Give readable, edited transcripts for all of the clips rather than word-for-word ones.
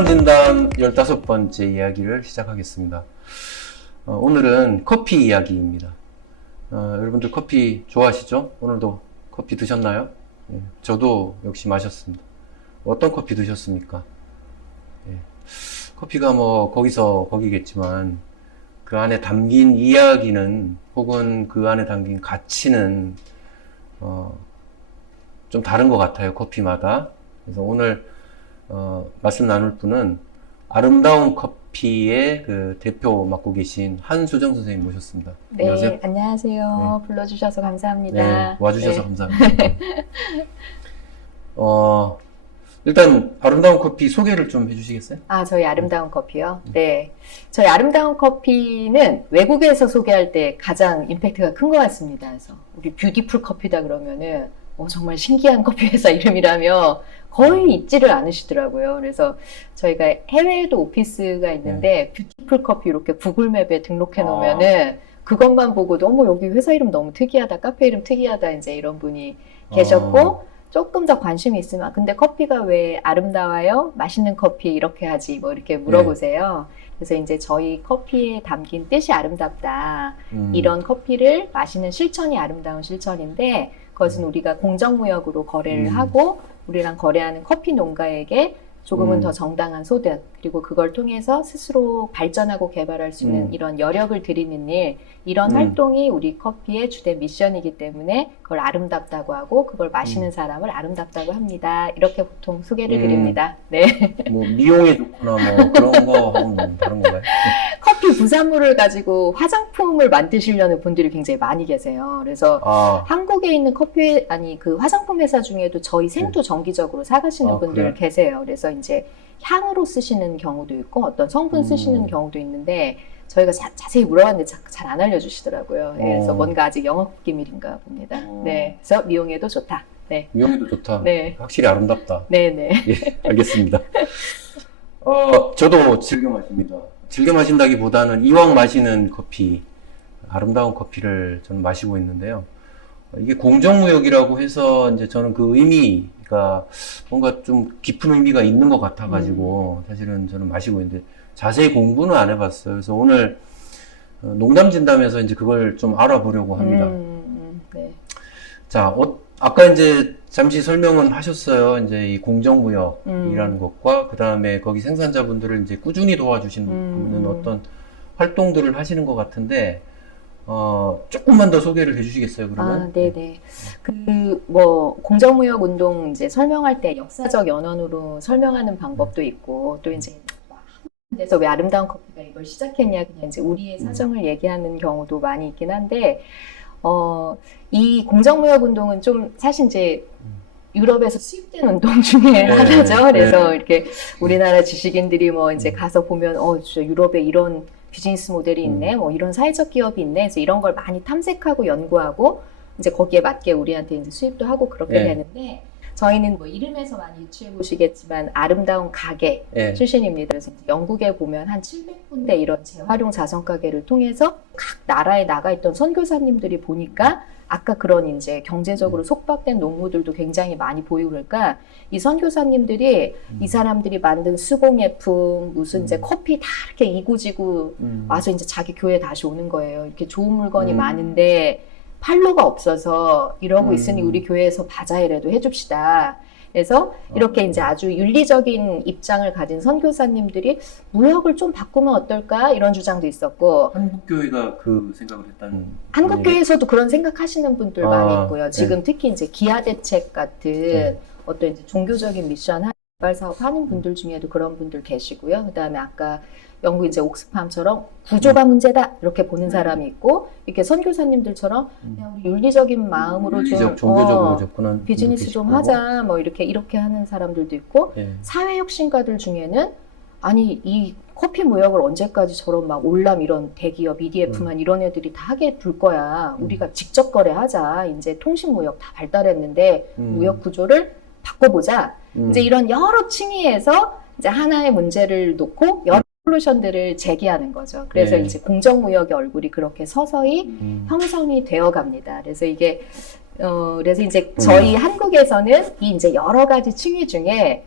농담진담 15번째 이야기를 시작하겠습니다. 오늘은 커피 이야기입니다. 여러분들 커피 좋아하시죠? 오늘도 커피 드셨나요? 예, 저도 역시 마셨습니다. 어떤 커피 드셨습니까? 예, 커피가 뭐 거기서 거기겠지만 그 안에 담긴 이야기는 혹은 그 안에 담긴 가치는 좀 다른 것 같아요. 커피마다. 그래서 오늘 말씀 나눌 분은 아름다운 커피의 그 대표 맡고 계신 한수정 선생님 모셨습니다. 네, 안녕하세요. 안녕하세요. 네. 불러주셔서 감사합니다. 네, 와주셔서 네. 감사합니다. 일단 아름다운 커피 소개를 좀 해주시겠어요? 저희 아름다운 커피요? 네. 저희 아름다운 커피는 외국에서 소개할 때 가장 임팩트가 큰 것 같습니다. 그래서 우리 뷰티풀 커피다 그러면은 정말 신기한 커피 회사 이름이라며 거의 잊지를 않으시더라고요. 그래서 저희가 해외에도 오피스가 있는데 뷰티풀 커피 이렇게 구글맵에 등록해 놓으면은 그것만 보고도 여기 회사 이름 너무 특이하다, 카페 이름 특이하다 이제 이런 분이 계셨고 조금 더 관심이 있으면 근데 커피가 왜 아름다워요? 맛있는 커피 이렇게 하지 뭐 이렇게 물어보세요. 그래서 이제 저희 커피에 담긴 뜻이 아름답다. 이런 커피를 마시는 실천이 아름다운 실천인데 그것은 우리가 공정무역으로 거래를 하고 우리랑 거래하는 커피 농가에게 조금은 더 정당한 소득 그리고 그걸 통해서 스스로 발전하고 개발할 수 있는 이런 여력을 드리는 일 이런 활동이 우리 커피의 주된 미션이기 때문에 그걸 아름답다고 하고 그걸 마시는 사람을 아름답다고 합니다. 이렇게 보통 소개를 드립니다. 네. 뭐 미용에 좋거나 뭐 그런 거하고는 다른 건가요? 커피 부산물을 가지고 화장품을 만드시려는 분들이 굉장히 많이 계세요. 그래서 한국에 있는 그 화장품 회사 중에도 저희 생두 정기적으로 사가시는 분들 그래요? 계세요. 그래서 이제 향으로 쓰시는 경우도 있고 어떤 성분 쓰시는 경우도 있는데 저희가 자세히 물어봤는데 잘 안 알려주시더라고요. 네, 그래서 뭔가 아직 영업 기밀인가 봅니다. 네, 그래서 미용에도 좋다. 네. 미용에도 좋다. 네. 확실히 아름답다. 네네. 예, 알겠습니다. 저도 즐겨 마십니다. 즐겨 마신다기보다는 이왕 마시는 커피, 아름다운 커피를 저는 마시고 있는데요. 이게 공정무역이라고 해서 이제 저는 그 의미가 뭔가 좀 깊은 의미가 있는 것 같아가지고 사실은 저는 마시고 있는데 자세히 공부는 안 해봤어요. 그래서 오늘 농담진담에서 이제 그걸 좀 알아보려고 합니다. 네. 자, 아까 이제 잠시 설명은 하셨어요. 이제 이 공정무역이라는 것과 그 다음에 거기 생산자분들을 이제 꾸준히 도와주시는 어떤 활동들을 하시는 것 같은데, 조금만 더 소개를 해주시겠어요, 그러면? 네네. 공정무역 운동 이제 설명할 때 역사적 연원으로 설명하는 방법도 있고, 또 이제, 그래서 왜 아름다운 커피가 이걸 시작했냐, 그냥 이제 우리의 사정을 얘기하는 경우도 많이 있긴 한데, 이 공정무역 운동은 좀 사실 이제 유럽에서 수입된 운동 중에 하나죠. 그래서 이렇게 우리나라 지식인들이 뭐 이제 가서 보면, 진짜 유럽에 이런 비즈니스 모델이 있네, 뭐 이런 사회적 기업이 있네, 그래서 이런 걸 많이 탐색하고 연구하고 이제 거기에 맞게 우리한테 이제 수입도 하고 그렇게 되는데 저희는 뭐 이름에서 많이 유추해 보시겠지만 아름다운 가게 출신입니다. 그래서 영국에 보면 한 700군데 이런 재활용 자선 가게를 통해서 각 나라에 나가 있던 선교사님들이 보니까 아까 그런 이제 경제적으로 속박된 농무들도 굉장히 많이 보이고 그러니까 이 선교사님들이 이 사람들이 만든 수공예품 무슨 이제 커피 다 이렇게 이고지고 와서 이제 자기 교회에 다시 오는 거예요. 이렇게 좋은 물건이 많은데 판로가 없어서 이러고 있으니 우리 교회에서 바자회라도 해줍시다. 그래서 이렇게 이제 아주 윤리적인 입장을 가진 선교사님들이 무역을 좀 바꾸면 어떨까 이런 주장도 있었고 한국교회가 그 생각을 했다는 한국교회에서도 그런 생각하시는 분들 많이 있고요. 지금 특히 이제 기아대책 같은 어떤 이제 종교적인 미션 개발 사업 하는 분들 중에도 그런 분들 계시고요. 그다음에 아까 영국 이제 옥스팜처럼 구조가 문제다 이렇게 보는 사람이 있고 이렇게 선교사님들처럼 그냥 우리 윤리적인 마음으로 좀 종교적으로 접근한 비즈니스 좀 하자 뭐 이렇게 하는 사람들도 있고 사회혁신가들 중에는 아니 이 커피 무역을 언제까지 저런 막 올람 이런 대기업 EDF만 이런 애들이 다 하게 둘 거야. 우리가 직접 거래하자. 이제 통신무역 다 발달했는데 무역 구조를 바꿔보자. 이제 이런 여러 층위에서 이제 하나의 문제를 놓고 여러 솔루션들을 제기하는 거죠. 그래서 이제 공정무역의 얼굴이 그렇게 서서히 형성이 되어 갑니다. 그래서 그래서 이제 저희 한국에서는 이 이제 여러 가지 층위 중에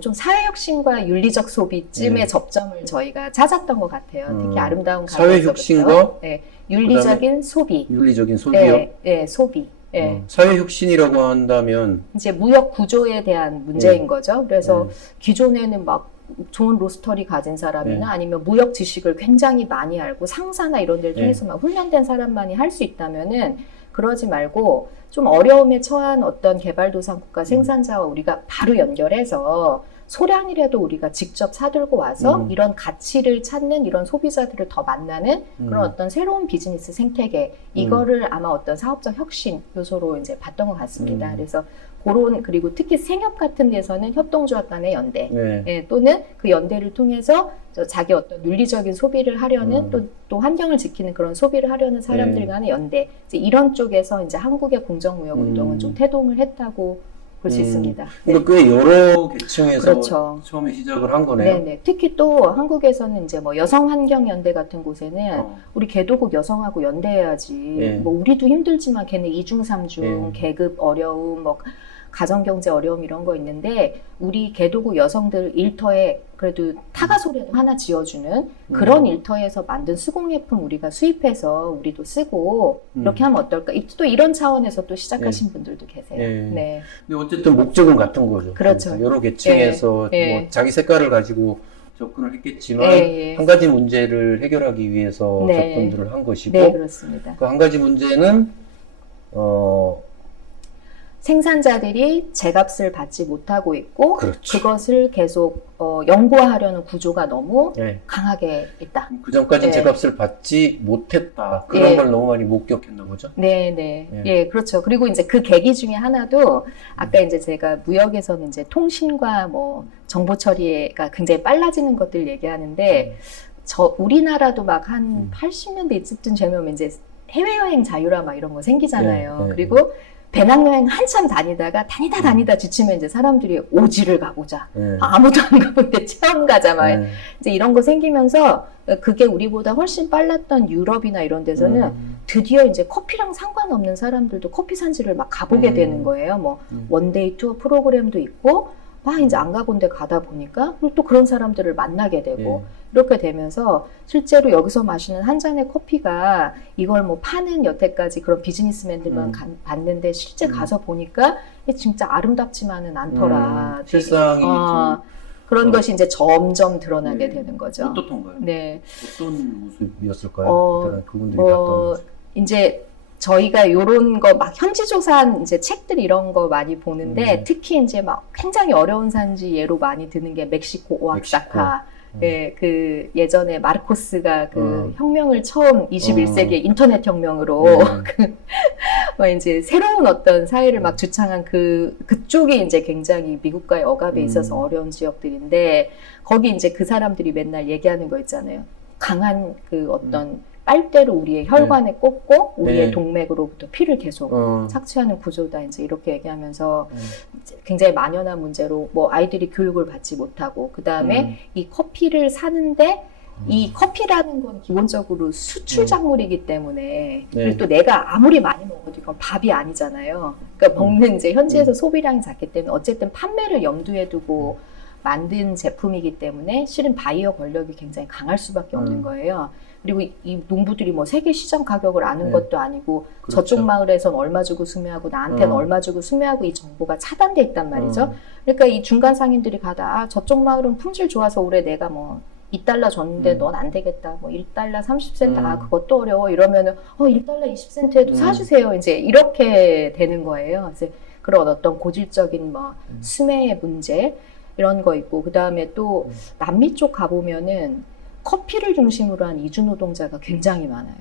좀 사회혁신과 윤리적 소비쯤의 네. 접점을 저희가 찾았던 것 같아요. 특히 아름다운 가게에서부터. 사회혁신과 네, 윤리적인 소비. 윤리적인 소비요. 네, 네, 소비. 네. 사회혁신이라고 한다면 이제 무역 구조에 대한 문제인 거죠. 그래서 네. 기존에는 막 좋은 로스터리 가진 사람이나 네. 아니면 무역 지식을 굉장히 많이 알고 상사나 이런 데를 네. 통해서 막 훈련된 사람만이 할 수 있다면은 그러지 말고 좀 어려움에 처한 어떤 개발도상국가 생산자와 우리가 바로 연결해서 소량이라도 우리가 직접 사들고 와서 이런 가치를 찾는 이런 소비자들을 더 만나는 그런 어떤 새로운 비즈니스 생태계 이거를 아마 어떤 사업적 혁신 요소로 이제 봤던 것 같습니다. 그래서 그런 그리고 특히 생협 같은 데서는 협동조합 간의 연대 네. 예, 또는 그 연대를 통해서 자기 어떤 윤리적인 소비를 하려는 또 환경을 지키는 그런 소비를 하려는 사람들 네. 간의 연대 이제 이런 쪽에서 이제 한국의 공정무역 운동은 좀 태동을 했다고 볼 수 있습니다. 네. 그러니까 꽤 여러 계층에서 그렇죠. 처음에 시작을 한 거네요. 네네. 특히 또 한국에서는 이제 뭐 여성환경연대 같은 곳에는 우리 개도국 여성하고 연대해야지. 네. 뭐 우리도 힘들지만 걔네 이중 삼중 네. 계급 어려움, 뭐 가정경제 어려움 이런 거 있는데 우리 개도국 여성들 일터에 그래도 타가소리라도 하나 지어주는 그런 일터에서 만든 수공예품 우리가 수입해서 우리도 쓰고 이렇게 하면 어떨까? 또 이런 차원에서 또 시작하신 분들도 계세요. 네. 네. 근데 어쨌든 목적은 같은 거죠. 그렇죠. 그러니까 여러 계층에서 예. 뭐 자기 색깔을 가지고 접근을 했겠지만 예. 한 가지 문제를 해결하기 위해서 네. 접근들을 한 것이고 네, 그렇습니다. 그 한 가지 문제는 생산자들이 제값을 받지 못하고 있고 그렇죠. 그것을 계속 연구화하려는 구조가 너무 네. 강하게 있다. 그 전까지 네. 제값을 받지 못했다. 그런 예. 걸 너무 많이 목격했나 보죠. 네, 예, 그렇죠. 그리고 이제 그 계기 중에 하나도 아까 이제 제가 무역에서는 이제 통신과 뭐 정보 처리가 굉장히 빨라지는 것들 얘기하는데 우리나라도 막 한 80년대 이쯤 되면 이제 해외여행 자유화 막 이런 거 생기잖아요. 네, 네, 그리고 배낭여행 한참 다니다 지치면 이제 사람들이 오지를 가보자. 네. 아무도 안 가본데 체험 가자 막 네. 이제 이런 거 생기면서 그게 우리보다 훨씬 빨랐던 유럽이나 이런 데서는 드디어 이제 커피랑 상관없는 사람들도 커피 산지를 막 가보게 되는 거예요. 뭐 원데이 투어 프로그램도 있고 막 이제 안 가본 데 가다 보니까 또 그런 사람들을 만나게 되고 이렇게 되면서 실제로 여기서 마시는 한 잔의 커피가 이걸 뭐 파는 여태까지 그런 비즈니스맨들만 봤는데 실제 가서 보니까 이게 진짜 아름답지만은 않더라. 실상이 좀 그런 것이 이제 점점 드러나게 되는 거죠. 어떻던가요? 네. 어떤 모습이었을까요? 그때는 그분들이 봤던 모습. 이제 저희가 요런 거 막 현지 조사한 이제 책들 이런 거 많이 보는데 특히 이제 막 굉장히 어려운 산지 예로 많이 드는 게 멕시코 오아사카. 예, 그 예전에 마르코스가 그 혁명을 처음 21세기의 인터넷 혁명으로 뭐 이제 새로운 어떤 사회를 막 주창한 그쪽이 이제 굉장히 미국과의 억압에 있어서 어려운 지역들인데 거기 이제 그 사람들이 맨날 얘기하는 거 있잖아요. 강한 그 어떤 빨대로 우리의 혈관에 꽂고 우리의 동맥으로부터 피를 계속 착취하는 구조다 이제 이렇게 얘기하면서 이제 굉장히 만연한 문제로 뭐 아이들이 교육을 받지 못하고 그 다음에 이 커피를 사는데 이 커피라는 건 기본적으로 수출 작물이기 때문에 그리고 또 내가 아무리 많이 먹어도 이건 밥이 아니잖아요. 그러니까 먹는 이제 현지에서 소비량이 작기 때문에 어쨌든 판매를 염두에 두고 만든 제품이기 때문에 실은 바이어 권력이 굉장히 강할 수밖에 없는 거예요. 그리고 이 농부들이 뭐 세계 시장 가격을 아는 것도 아니고 그렇죠. 저쪽 마을에선 얼마 주고 수매하고 나한테는 얼마 주고 수매하고 이 정보가 차단돼 있단 말이죠. 그러니까 이 중간 상인들이 가다 저쪽 마을은 품질 좋아서 올해 내가 뭐 2달러 줬는데 넌 안 되겠다. 뭐 1달러 30센트 그것도 어려워 이러면은 1달러 20센트에도 사주세요. 이제 이렇게 되는 거예요. 그래서 그런 어떤 고질적인 뭐 수매의 문제 이런 거 있고 그 다음에 또 남미 쪽 가보면은 커피를 중심으로 한 이주 노동자가 굉장히 많아요.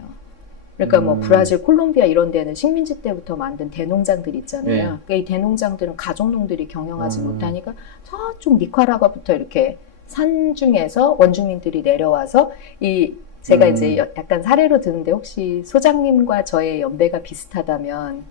그러니까 뭐 브라질, 콜롬비아 이런 데는 식민지 때부터 만든 대농장들이 있잖아요. 그러니까 이 대농장들은 가족농들이 경영하지 못하니까 저쪽 니카라과부터 이렇게 산중에서 원주민들이 내려와서 제가 이제 약간 사례로 드는데 혹시 소장님과 저의 연배가 비슷하다면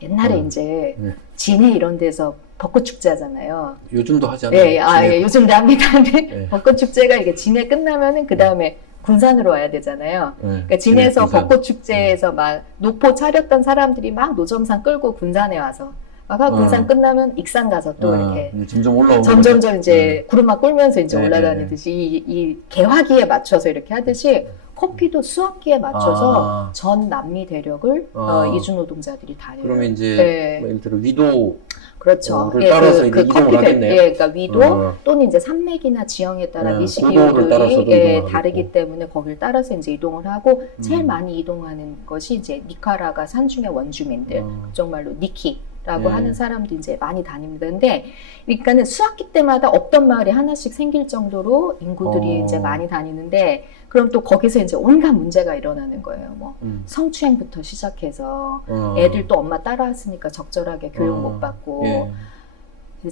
옛날에 이제 진해 이런 데서 벚꽃 축제 하잖아요. 요즘도 하잖아요. 예, 요즘도 합니다. 근데 벚꽃 축제가 이게 진해 끝나면은 그 다음에 군산으로 와야 되잖아요. 그러니까 진해에서 벚꽃 축제에서 막 노포 차렸던 사람들이 막 노점상 끌고 군산에 와서 아까 군산 끝나면 익산 가서 또 이렇게 이제 점점 올라오고 점점점 이제 구름막 꿀면서 이제 네, 올라다니듯이 이 개화기에 맞춰서 이렇게 하듯이 커피도 수확기에 맞춰서 전 남미 대륙을 이주 노동자들이 다녀요. 그러면 이제 네. 뭐 예를 들어 위도 그렇죠. 를 따라서 이제 이동을 하겠네요. 그러니까 위도 또는 이제 산맥이나 지형에 따라 미시 고도를 따라서도 기후들이 이동하고 다르기 있고. 때문에 거기를 따라서 이제 이동을 하고 제일 많이 이동하는 것이 이제 니카라가 산중의 원주민들, 그쪽말로 니키라고 하는 사람도 이제 많이 다닙니다. 근데 그러니까는 수학기 때마다 없던 마을이 하나씩 생길 정도로 인구들이 이제 많이 다니는데 그럼 또 거기서 이제 온갖 문제가 일어나는 거예요. 뭐 성추행부터 시작해서 애들 또 엄마 따라왔으니까 적절하게 교육 못 받고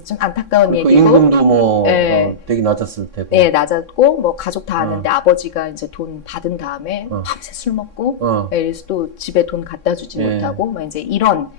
좀 안타까운 그 얘기고 임금도 뭐 되게 낮았을 테고 낮았고 뭐 가족 다 아는데 아버지가 이제 돈 받은 다음에 밤새 술 먹고 그래서 또 집에 돈 갖다 주지 못하고 뭐 이제 이런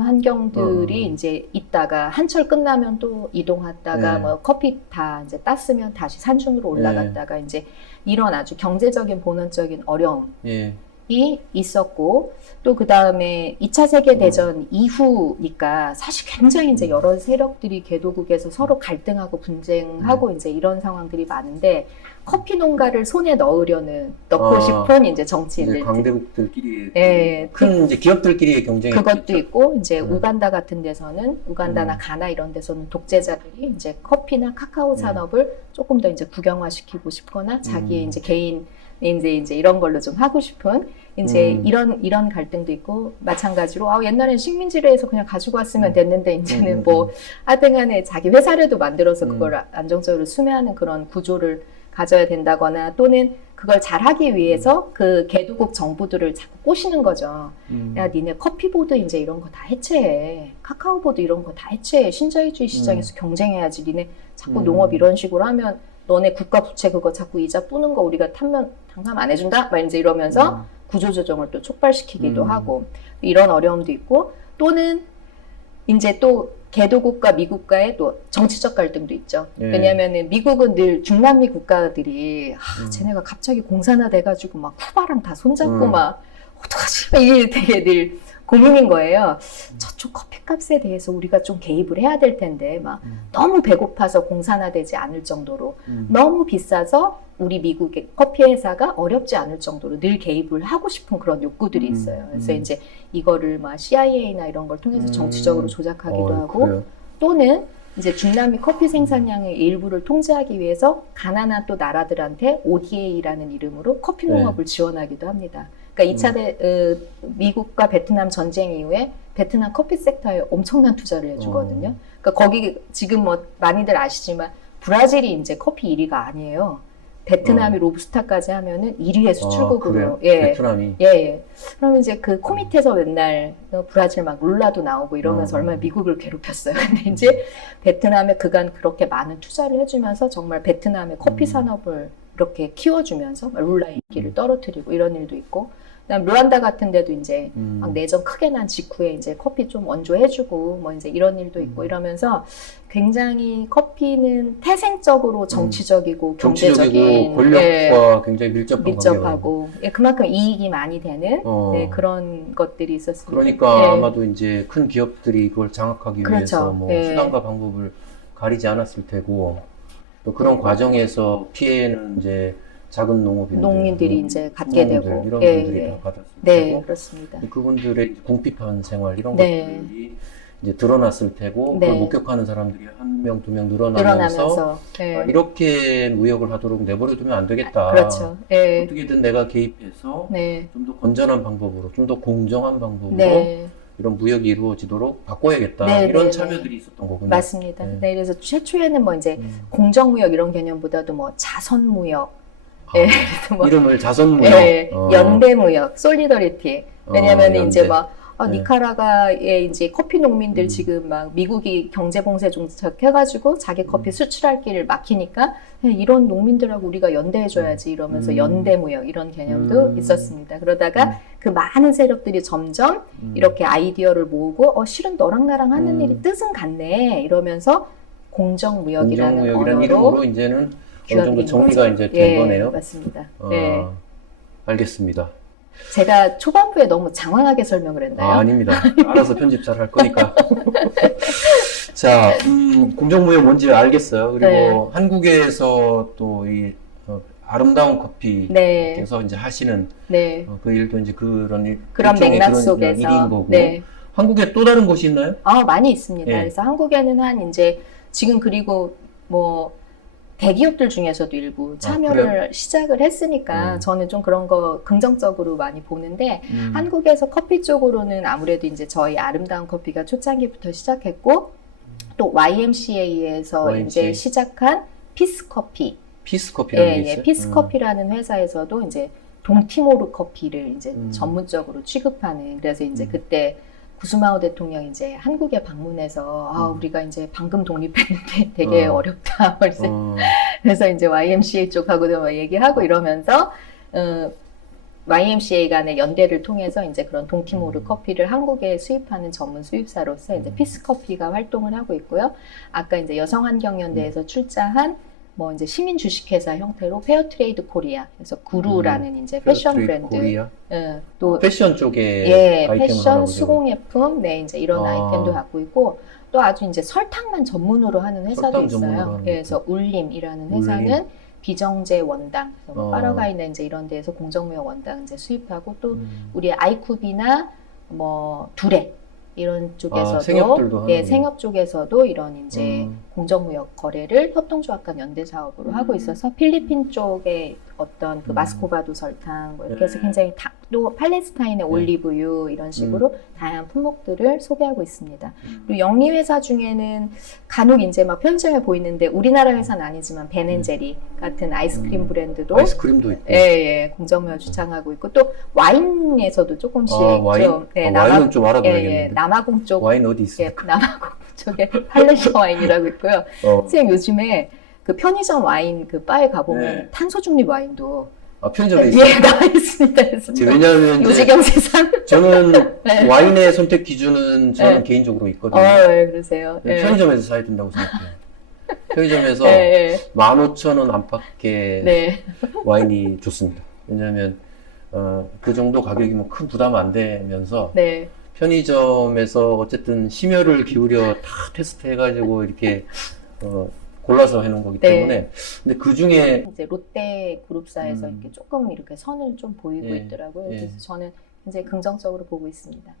환경들이 이제 있다가 한철 끝나면 또 이동했다가 뭐 커피 다 이제 땄으면 다시 산중으로 올라갔다가 이제 이런 아주 경제적인 본원적인 어려움이 있었고 또 그 다음에 2차 세계대전 이후니까 사실 굉장히 이제 여러 세력들이 개도국에서 서로 갈등하고 분쟁하고 이제 이런 상황들이 많은데 커피 농가를 손에 넣고 싶은 이제 정치인들. 이제 강대국들끼리 예, 큰 이제 기업들끼리의 경쟁이 그것도 있죠. 있고 이제 우간다 같은 데서는 우간다나 가나 이런 데서는 독재자들이 이제 커피나 카카오 산업을 조금 더 이제 국영화시키고 싶거나 자기의 이제 개인 이제 이런 걸로 좀 하고 싶은 이제 이런 갈등도 있고 마찬가지로 옛날엔 식민지를 해서 그냥 가지고 왔으면 됐는데 이제는 뭐 하여튼간에 자기 회사라도 만들어서 그걸 안정적으로 수매하는 그런 구조를 가져야 된다거나 또는 그걸 잘하기 위해서 그 개도국 정부들을 자꾸 꼬시는 거죠. 야, 니네 커피보드 이제 이런 거 다 해체해. 카카오보드 이런 거 다 해체해. 신자유주의 시장에서 경쟁해야지. 니네 자꾸 농업 이런 식으로 하면 너네 국가 부채 그거 자꾸 이자 뿌는 거 우리가 탕감 안 해준다? 막 이제 이러면서 구조조정을 또 촉발시키기도 하고 이런 어려움도 있고 또는 이제 또 개도국가 미국과의 또 정치적 갈등도 있죠. 왜냐하면은 미국은 늘 중남미 국가들이 쟤네가 갑자기 공산화 돼가지고 막 쿠바랑 다 손잡고 막 어떡하지? 막 이게 되게 늘 고민인 거예요. 저쪽 커피값에 대해서 우리가 좀 개입을 해야 될 텐데 막 너무 배고파서 공산화되지 않을 정도로 너무 비싸서 우리 미국의 커피 회사가 어렵지 않을 정도로 늘 개입을 하고 싶은 그런 욕구들이 있어요. 그래서 이제 이거를 막 CIA나 이런 걸 통해서 정치적으로 조작하기도 하고 그래요? 또는 이제 중남미 커피 생산량의 일부를 통제하기 위해서 가난한 또 나라들한테 ODA라는 이름으로 커피 농업을 지원하기도 합니다. 그러니까 2차 미국과 베트남 전쟁 이후에 베트남 커피 섹터에 엄청난 투자를 해주거든요. 그러니까 거기 지금 뭐 많이들 아시지만 브라질이 이제 커피 1위가 아니에요. 베트남이 로부스타까지 하면은 1위의 수출국으로. 베트남이. 그러면 이제 그 코밑에서 맨날 브라질 막 룰라도 나오고 이러면서 얼마나 미국을 괴롭혔어요. 근데 이제 베트남에 그간 그렇게 많은 투자를 해주면서 정말 베트남의 커피 산업을 이렇게 키워주면서 룰라의 인기를 떨어뜨리고 이런 일도 있고. 그다음 르완다 같은 데도 이제 막 내전 크게 난 직후에 이제 커피 좀 원조해주고 뭐 이제 이런 일도 있고 이러면서 굉장히 커피는 태생적으로 정치적이고 경제적인 권력과 굉장히 밀접하고 그만큼 이익이 많이 되는 그런 것들이 있었습니다. 그러니까 아마도 이제 큰 기업들이 그걸 장악하기 위해서 뭐 수단과 방법을 가리지 않았을 테고 또 그런 과정에서 피해는 이제 작은 농민들이 이제 갖게 되고 이런 분들이 다 받았을 테고 그렇습니다. 그분들의 궁핍한 생활 이런 것들이 이제 드러났을 테고 그걸 목격하는 사람들이 한 명, 두 명 늘어나면서 이렇게 무역을 하도록 내버려두면 안 되겠다. 그렇죠. 어떻게든 내가 개입해서 좀 더 건전한 방법으로, 좀 더 공정한 방법으로 이런 무역이 이루어지도록 바꿔야겠다. 이런 참여들이 있었던 거군요. 맞습니다. 그래서 최초에는 뭐 이제 공정무역 이런 개념보다도 뭐 자선무역 뭐, 이름을 자선무역, 연대무역, 솔리더리티. 왜냐하면 이제 막 니카라과의 이제 커피 농민들 지금 막 미국이 경제봉쇄 정策해가지고 자기 커피 수출할 길을 막히니까 이런 농민들하고 우리가 연대해줘야지 이러면서 연대무역 이런 개념도 있었습니다. 그러다가 그 많은 세력들이 점점 이렇게 아이디어를 모으고 실은 너랑 나랑 하는 일이 뜻은 같네 이러면서 공정무역이라는 이름으로 이제는 어느 정도 정리가 이제 된 거네요. 맞습니다. 알겠습니다. 제가 초반부에 너무 장황하게 설명을 했나요? 아닙니다. 알아서 편집 잘 할 거니까. 자, 공정무역 뭔지 알겠어요. 그리고 네. 한국에서 또 이 아름다운 네. 커피께서 이제 하시는 네. 그 일도 이제 그런 그런 일종의 맥락 그런 속에서. 일인 거고. 네. 한국에 또 다른 곳이 있나요? 많이 있습니다. 예. 그래서 한국에는 한 이제 지금 그리고 뭐 대기업들 중에서도 일부 참여를 시작을 했으니까 저는 좀 그런 거 긍정적으로 많이 보는데 한국에서 커피 쪽으로는 아무래도 이제 저희 아름다운 커피가 초창기부터 시작했고 또 YMCA에서 이제 시작한 피스커피. 피스커피라는 게 있어요? 피스커피라는 회사에서도 이제 동티모르 커피를 이제 전문적으로 취급하는 그래서 이제 그때 구스마오 대통령이 이제 한국에 방문해서 우리가 이제 방금 독립했는데 되게 어렵다. 그래서 이제 YMCA 쪽하고도 막 얘기하고 이러면서 YMCA 간의 연대를 통해서 이제 그런 동티모르 커피를 한국에 수입하는 전문 수입사로서 이제 피스커피가 활동을 하고 있고요. 아까 이제 여성환경연대에서 출자한 뭐 이제 시민 주식회사 형태로 페어트레이드 코리아, 그래서 구루라는 이제 패션 브랜드, 코리아? 또 패션 쪽에 아이템을 패션 수공예품, 네 이제 이런 아이템도 갖고 있고 또 아주 이제 설탕만 전문으로 하는 회사도 있어요. 그래서 울림이라는 회사는 비정제 원당, 파라과이나 이제 이런 데에서 공정무역 원당 이제 수입하고 또 우리 아이쿠비나 뭐 두레 이런 쪽에서도 생협들도 생협 쪽에서도 이런 이제 공정무역 거래를 협동조합 간 연대 사업으로 하고 있어서 필리핀 쪽에 어떤 그 마스코바도 설탕 뭐 이렇게 해서 굉장히 또 팔레스타인의 올리브유 이런 식으로 다양한 품목들을 소개하고 있습니다. 그리고 영리 회사 중에는 간혹 이제 막 편의점에 보이는데 우리나라 회사는 아니지만 벤앤제리 같은 아이스크림 브랜드도 아이스크림도 있고 공정무역 주창하고 있고 또 와인에서도 조금씩 와인? 좀 와인은 좀 알아둬야겠는데 남아공 쪽 와인 어디 있습니까? 남아공 쪽에 팔레셔 와인이라고 있고요. 선생님 요즘에 그 편의점 와인 그 바에 가보면 탄소 중립 와인도 편의점에 있어요? 나와 있습니다. 왜냐하면 유지경 세상 저는 와인의 선택 기준은 저는 개인적으로 있거든요. 그러세요. 편의점에서 사야 된다고 생각해요. 편의점에서 15,000원 안팎의 와인이 좋습니다. 왜냐하면 그 정도 가격이면 큰 부담 안 되면서 편의점에서 어쨌든 심혈을 기울여 다 테스트 해가지고 이렇게 골라서 해놓은 거기 때문에 근데 그 중에 이제 롯데 그룹사에서 이렇게 조금 이렇게 선을 좀 보이고 있더라고요. 그래서 저는 굉장히 긍정적으로 보고 있습니다.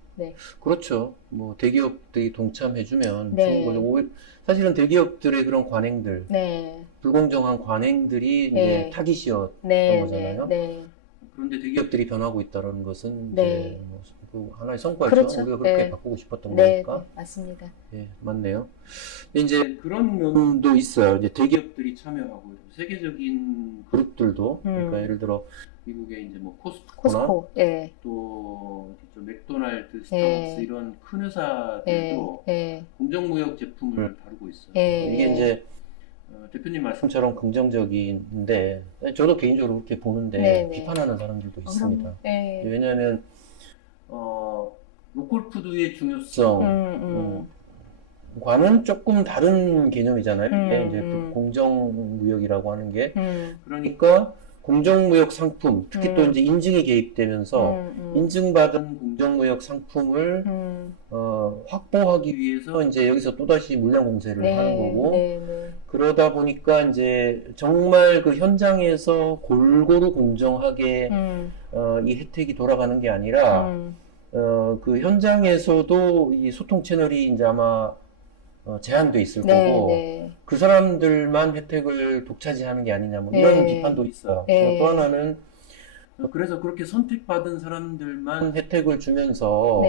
그렇죠. 뭐 대기업들이 동참해주면 좋은 거죠. 사실은 대기업들의 그런 관행들, 불공정한 관행들이 이제 타깃이었던 거잖아요. 그런데 대기업들이 변하고 있다는 것은 이제 그 하나의 성과죠. 그렇죠. 우리가 그렇게 바꾸고 싶었던 거니까. 맞습니다. 맞네요. 이제 그런 면도 있어요. 이제 대기업들이 참여하고 세계적인 그룹들도 그러니까 예를 들어 미국의 이제 뭐 코스트코나 또 맥도날드, 스타벅스 이런 큰 회사들도 공정무역 제품을 다루고 있어요. 이게 이제 대표님 말씀처럼 긍정적인데 저도 개인적으로 그렇게 보는데 비판하는 사람들도 있습니다. 왜냐하면 로컬 푸드의 중요성 과는 조금 다른 개념이잖아요. 이게 이제 공정무역이라고 하는 게 그러니까 공정무역 상품 특히 또 이제 인증이 개입되면서 인증받은 공정무역 상품을 확보하기 위해서 이제 여기서 또다시 물량 공세를 하는 거고 그러다 보니까 이제 정말 그 현장에서 골고루 공정하게 이 혜택이 돌아가는 게 아니라 그 현장에서도 이 소통 채널이 이제 아마 제한돼 있을 거고 그 사람들만 혜택을 독차지하는 게 아니냐 뭐 이런 비판도 있어요. 또 하나는 그래서 그렇게 선택받은 사람들만 혜택을 주면서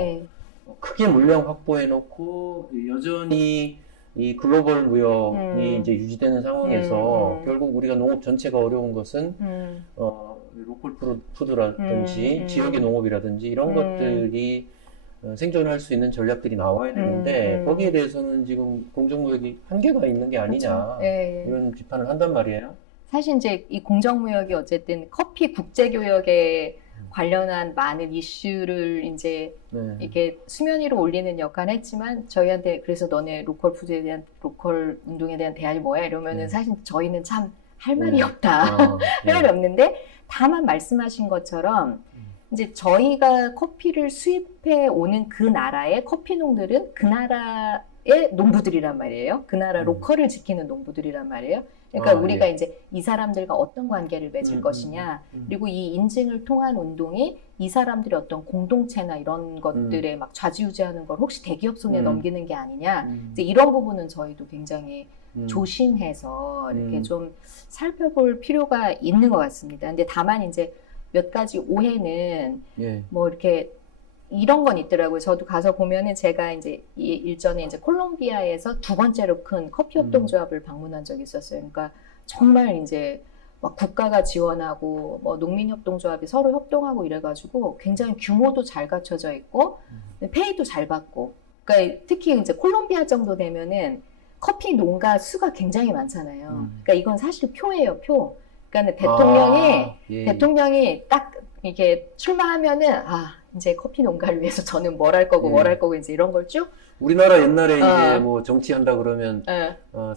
크게 물량 확보해 놓고 여전히 이 글로벌 무역이 이제 유지되는 상황에서 결국 우리가 농업 전체가 어려운 것은 로컬 푸드라든지 지역의 농업이라든지 이런 것들이 생존할 수 있는 전략들이 나와야 되는데 거기에 대해서는 지금 공정무역이 한계가 있는 게 아니냐 이런 비판을 한단 말이에요. 사실 이제 이 공정무역이 어쨌든 커피 국제교역에 관련한 많은 이슈를 이제 이렇게 수면 위로 올리는 역할을 했지만 저희한테 그래서 너네 로컬 푸드에 대한 로컬 운동에 대한 대안이 뭐야 이러면은 사실 저희는 참 할 말이 없다. 할 말이 없는데 다만 말씀하신 것처럼 이제 저희가 커피를 수입해 오는 그 나라의 커피농들은 그 나라의 농부들이란 말이에요. 그 나라 로컬을 지키는 농부들이란 말이에요. 그러니까 우리가 이제 이 사람들과 어떤 관계를 맺을 것이냐, 그리고 이 인증을 통한 운동이 이 사람들의 어떤 공동체나 이런 것들에 막 좌지우지하는 걸 혹시 대기업 손에 넘기는 게 아니냐, 이제 이런 부분은 저희도 굉장히 조심해서 이렇게 좀 살펴볼 필요가 있는 것 같습니다. 근데 다만 이제 몇 가지 오해는 뭐 이렇게 이런 건 있더라고요. 저도 가서 보면은 제가 이제 일전에 이제 콜롬비아에서 두 번째로 큰 커피 협동조합을 방문한 적이 있었어요. 그러니까 정말 이제 막 국가가 지원하고 뭐 농민협동조합이 서로 협동하고 이래가지고 굉장히 규모도 잘 갖춰져 있고 페이도 잘 받고. 그러니까 특히 이제 콜롬비아 정도 되면은 커피 농가 수가 굉장히 많잖아요. 그러니까 이건 사실 표예요, 표. 그러니까 대통령이 딱 이렇게 출마하면은 이제 커피 농가를 위해서 저는 뭘 할 거고 뭘 할 거고 이제 이런 걸 쭉. 우리나라 옛날에 이제 뭐 정치한다 그러면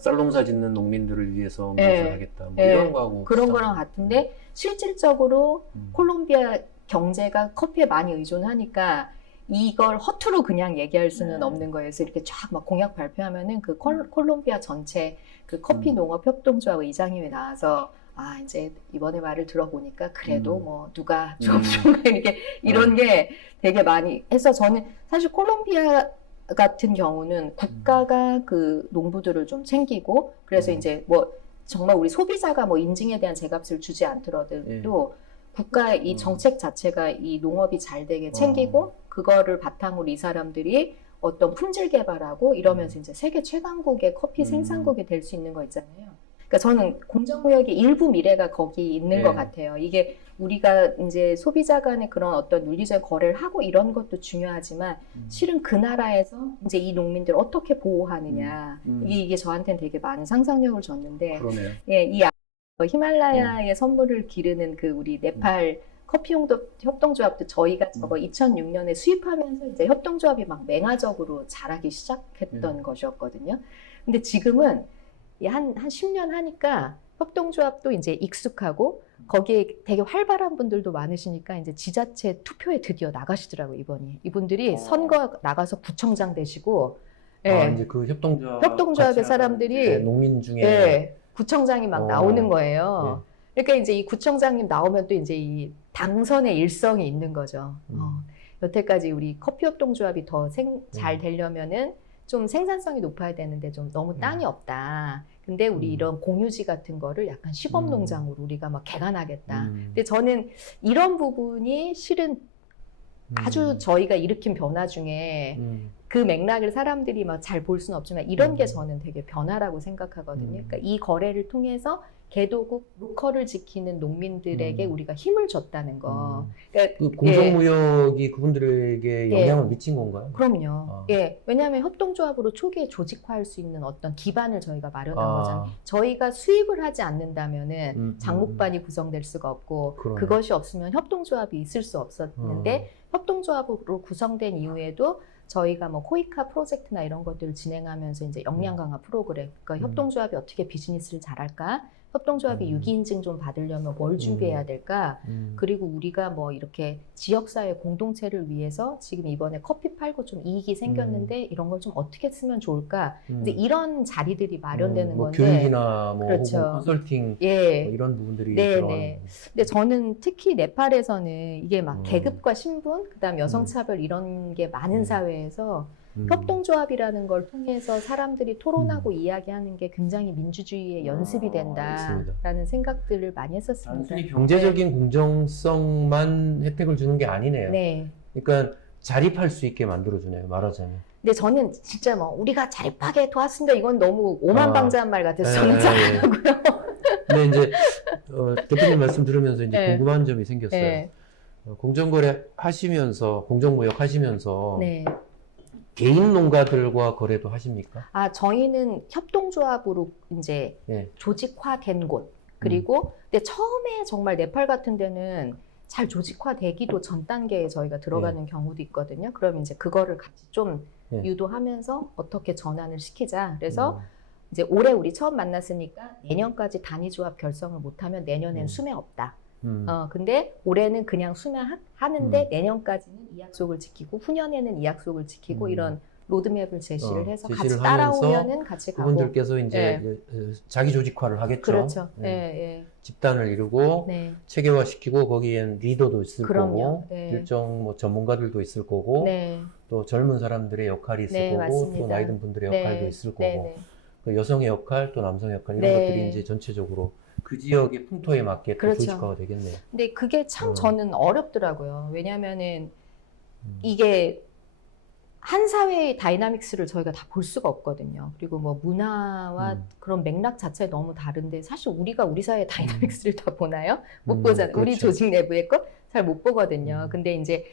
쌀농사 짓는 농민들을 위해서 무엇을 하겠다 뭐 이런 거하고 그런 거랑 같은데 실질적으로 콜롬비아 경제가 커피에 많이 의존하니까 이걸 허투루 그냥 얘기할 수는 없는 거예요. 그래서 이렇게 쫙 막 공약 발표하면은 그 콜롬비아 전체 그 커피 농업 협동조합 의장님이 나와서 이제 이번에 말을 들어보니까 그래도 뭐 누가 좀 이렇게 이런 게 되게 많이 해서 저는 사실 콜롬비아 같은 경우는 국가가 그 농부들을 좀 챙기고 그래서 이제 뭐 정말 우리 소비자가 뭐 인증에 대한 제값을 주지 않더라도 국가의 이 정책 자체가 이 농업이 잘 되게 챙기고 그거를 바탕으로 이 사람들이 어떤 품질 개발하고 이러면서 이제 세계 최강국의 커피 생산국이 될 수 있는 거 있잖아요. 그러니까 저는 공정무역의 일부 미래가 거기 있는 것 같아요. 이게 우리가 이제 소비자 간의 그런 어떤 윤리적 거래를 하고 이런 것도 중요하지만 실은 그 나라에서 이제 이 농민들을 어떻게 보호하느냐 이게 저한테는 되게 많은 상상력을 줬는데 그러네요. 이 히말라야의 선물을 기르는 그 우리 네팔 커피 협동조합도 저희가 저거 2006년에 수입하면서 이제 협동조합이 막 맹아적으로 자라기 시작했던 것이었거든요. 근데 지금은 한 10년 하니까 협동조합도 이제 익숙하고 거기에 되게 활발한 분들도 많으시니까 이제 지자체 투표에 드디어 나가시더라고요, 이분들이 선거 나가서 구청장 되시고 이제 그 협동조합의 사람들이 농민 중에 구청장이 막 나오는 거예요. 그러니까 이제 이 구청장님 나오면 또 이제 이 당선의 일성이 있는 거죠. 여태까지 우리 커피협동조합이 더 잘 되려면은 좀 생산성이 높아야 되는데 좀 너무 땅이 없다. 근데 우리 이런 공유지 같은 거를 약간 시범농장으로 우리가 막 개간하겠다. 근데 저는 이런 부분이 실은 아주 저희가 일으킨 변화 중에 그 맥락을 사람들이 막 잘 볼 수는 없지만 이런 게 저는 되게 변화라고 생각하거든요. 그러니까 이 거래를 통해서 개도국 로컬을 지키는 농민들에게 우리가 힘을 줬다는 거. 그러니까 그 공정무역이 그분들에게 영향을 미친 건가요? 그럼요. 왜냐하면 협동조합으로 초기에 조직화할 수 있는 어떤 기반을 저희가 마련한 거잖아요. 저희가 수입을 하지 않는다면은 장목반이 구성될 수가 없고 그것이 없으면 협동조합이 있을 수 없었는데 협동조합으로 구성된 이후에도 저희가 뭐 코이카 프로젝트나 이런 것들을 진행하면서 이제 역량 강화 프로그램, 그러니까 협동조합이 어떻게 비즈니스를 잘할까? 협동조합이 유기인증 좀 받으려면 뭘 준비해야 될까? 그리고 우리가 뭐 이렇게 지역사회 공동체를 위해서 지금 이번에 커피 팔고 좀 이익이 생겼는데 이런 걸 좀 어떻게 쓰면 좋을까? 이제 이런 자리들이 마련되는 뭐 건데. 교육이나 뭐 그렇죠. 혹은 컨설팅 뭐 이런 부분들이 들어가는. 근데 저는 특히 네팔에서는 이게 막 계급과 신분, 그다음 여성차별 이런 게 많은 사회에서 협동조합이라는 걸 통해서 사람들이 토론하고 이야기하는 게 굉장히 민주주의의 연습이 된다라는 생각들을 많이 했었습니다. 단순히 경제적인 공정성만 혜택을 주는 게 아니네요. 그러니까 자립할 수 있게 만들어주네요, 말하자면. 근데 저는 진짜 뭐 우리가 자립하게 도왔습니다. 이건 너무 오만방자한 말 같아서 저는 잘 안 하고요. 근데 이제 대표님 말씀 들으면서 이제 궁금한 점이 생겼어요. 공정거래 하시면서 공정무역 하시면서 개인 농가들과 거래도 하십니까? 저희는 협동조합으로 이제 조직화된 곳. 그리고 근데 처음에 정말 네팔 같은 데는 잘 조직화되기도 전 단계에 저희가 들어가는 경우도 있거든요. 그럼 이제 그거를 같이 좀 유도하면서 어떻게 전환을 시키자. 그래서 이제 올해 우리 처음 만났으니까 내년까지 단위조합 결성을 못하면 내년엔 수매 없다. 근데 올해는 그냥 수매하는데 내년까지는 이 약속을 지키고 후년에는 이 약속을 지키고 이런 로드맵을 제시를 해서 같이 제시를 따라오면은 같이 가고. 그분들께서 이제 자기 조직화를 하겠죠. 그렇죠. 집단을 이루고 네. 체계화시키고 거기엔 리더도 있을 그럼요. 거고 네. 일정 뭐 전문가들도 있을 거고 네. 또 젊은 사람들의 역할이 있을 네, 거고 맞습니다. 또 나이 든 분들의 네. 역할도 있을 거고 네. 그 여성의 역할 또 남성의 역할 이런 네. 것들이 이제 전체적으로 그 지역의 풍토에 맞게 또 그렇죠. 조직화가 되겠네요. 근데 그게 참 저는 어렵더라고요. 왜냐면은 이게 한 사회의 다이나믹스를 저희가 다 볼 수가 없거든요. 그리고 뭐 문화와 그런 맥락 자체가 너무 다른데 사실 우리가 우리 사회의 다이나믹스를 다 보나요? 못 보잖아요. 그렇죠. 우리 조직 내부의 거 잘 못 보거든요. 근데 이제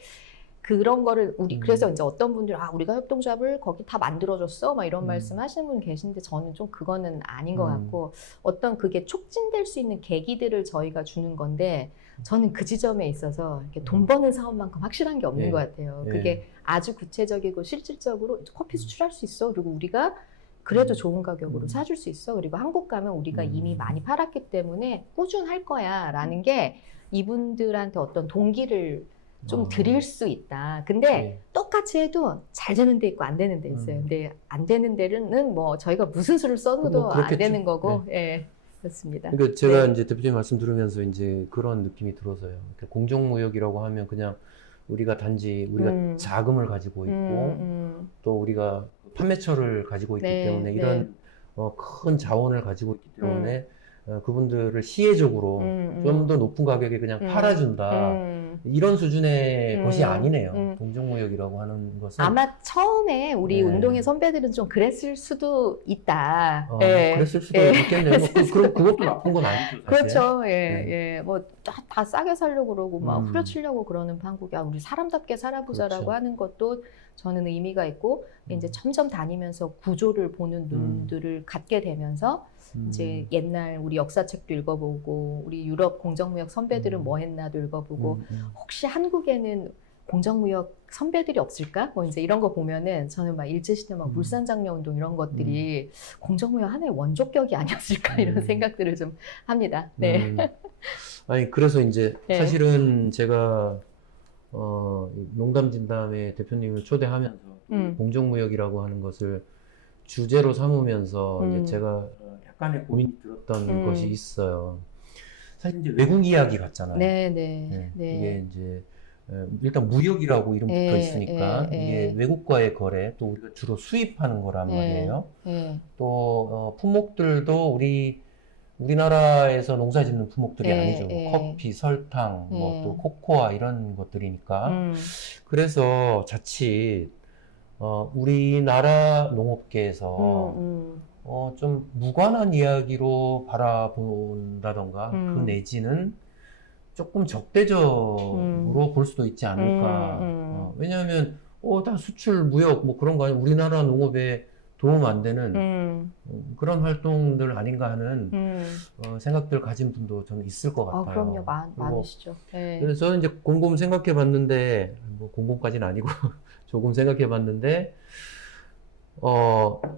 그런 거를 그래서 이제 어떤 분들 우리가 협동조합을 거기 다 만들어줬어 막 이런 말씀 하시는 분 계신데 저는 좀 그거는 아닌 것 같고 어떤 그게 촉진될 수 있는 계기들을 저희가 주는 건데 저는 그 지점에 있어서 이렇게 돈 버는 사업만큼 확실한 게 없는 것 같아요. 그게 아주 구체적이고 실질적으로 커피 수출할 수 있어. 그리고 우리가 그래도 좋은 가격으로 사줄 수 있어. 그리고 한국 가면 우리가 이미 많이 팔았기 때문에 꾸준할 거야 라는 게 이분들한테 어떤 동기를 좀 드릴 수 있다. 근데 똑같이 해도 잘 되는 데 있고 안 되는 데 있어요. 근데 안 되는 데는 뭐 저희가 무슨 수를 써도 뭐 안 되는 거고, 그렇습니다. 그러니까 제가 이제 대표님 말씀 들으면서 이제 그런 느낌이 들어서요. 그러니까 공정무역이라고 하면 그냥 우리가 단지 우리가 자금을 가지고 있고 또 우리가 판매처를 가지고 있기 때문에 이런 큰 자원을 가지고 있기 때문에 그분들을 시혜적으로 좀 더 높은 가격에 그냥 팔아준다. 이런 수준의 것이 아니네요. 공정무역이라고 하는 것은. 아마 처음에 우리 운동의 선배들은 좀 그랬을 수도 있다. 그랬을 수도 있겠네요. 그럼 그것도 나쁜 건 아니죠. 사실. 그렇죠. 뭐 다 싸게 살려고 그러고 막 후려치려고 그러는 한국이 우리 사람답게 살아보자라고 그렇죠. 하는 것도 저는 의미가 있고 이제 점점 다니면서 구조를 보는 눈들을 갖게 되면서 이제 옛날 우리 역사책도 읽어보고 우리 유럽 공정무역 선배들은 뭐 했나도 읽어보고 혹시 한국에는 공정무역 선배들이 없을까? 뭐 이제 이런 거 보면은 저는 막 일제시대 막 물산장려운동 이런 것들이 공정무역 하나의 원조격이 아니었을까 이런 생각들을 좀 합니다. 네. 아니 그래서 이제 사실은 제가 농담진담에 대표님을 초대하면서 공정무역이라고 하는 것을 주제로 삼으면서 이제 제가 약간의 고민이 들었던 것이 있어요. 사실 이제 외국 이야기 같잖아요. 이게 이제 일단 무역이라고 이름 붙어 있으니까 이게 외국과의 거래 또 우리가 주로 수입하는 거란 말이에요. 또 품목들도 우리나라에서 농사 짓는 품목들이 아니죠. 커피, 설탕, 뭐 또 코코아 이런 것들이니까. 그래서 자칫 우리나라 농업계에서 좀 무관한 이야기로 바라본다던가 그 내지는 조금 적대적으로 볼 수도 있지 않을까. 왜냐하면 다 수출, 무역 뭐 그런 거 아니에요. 우리나라 농업에 도움 안 되는 그런 활동들 아닌가 하는 생각들 가진 분도 저는 있을 것 같아요. 그럼요. 많으시죠. 그래서 저는 이제 곰곰 생각해 봤는데 뭐 곰곰까지는 아니고 조금 생각해 봤는데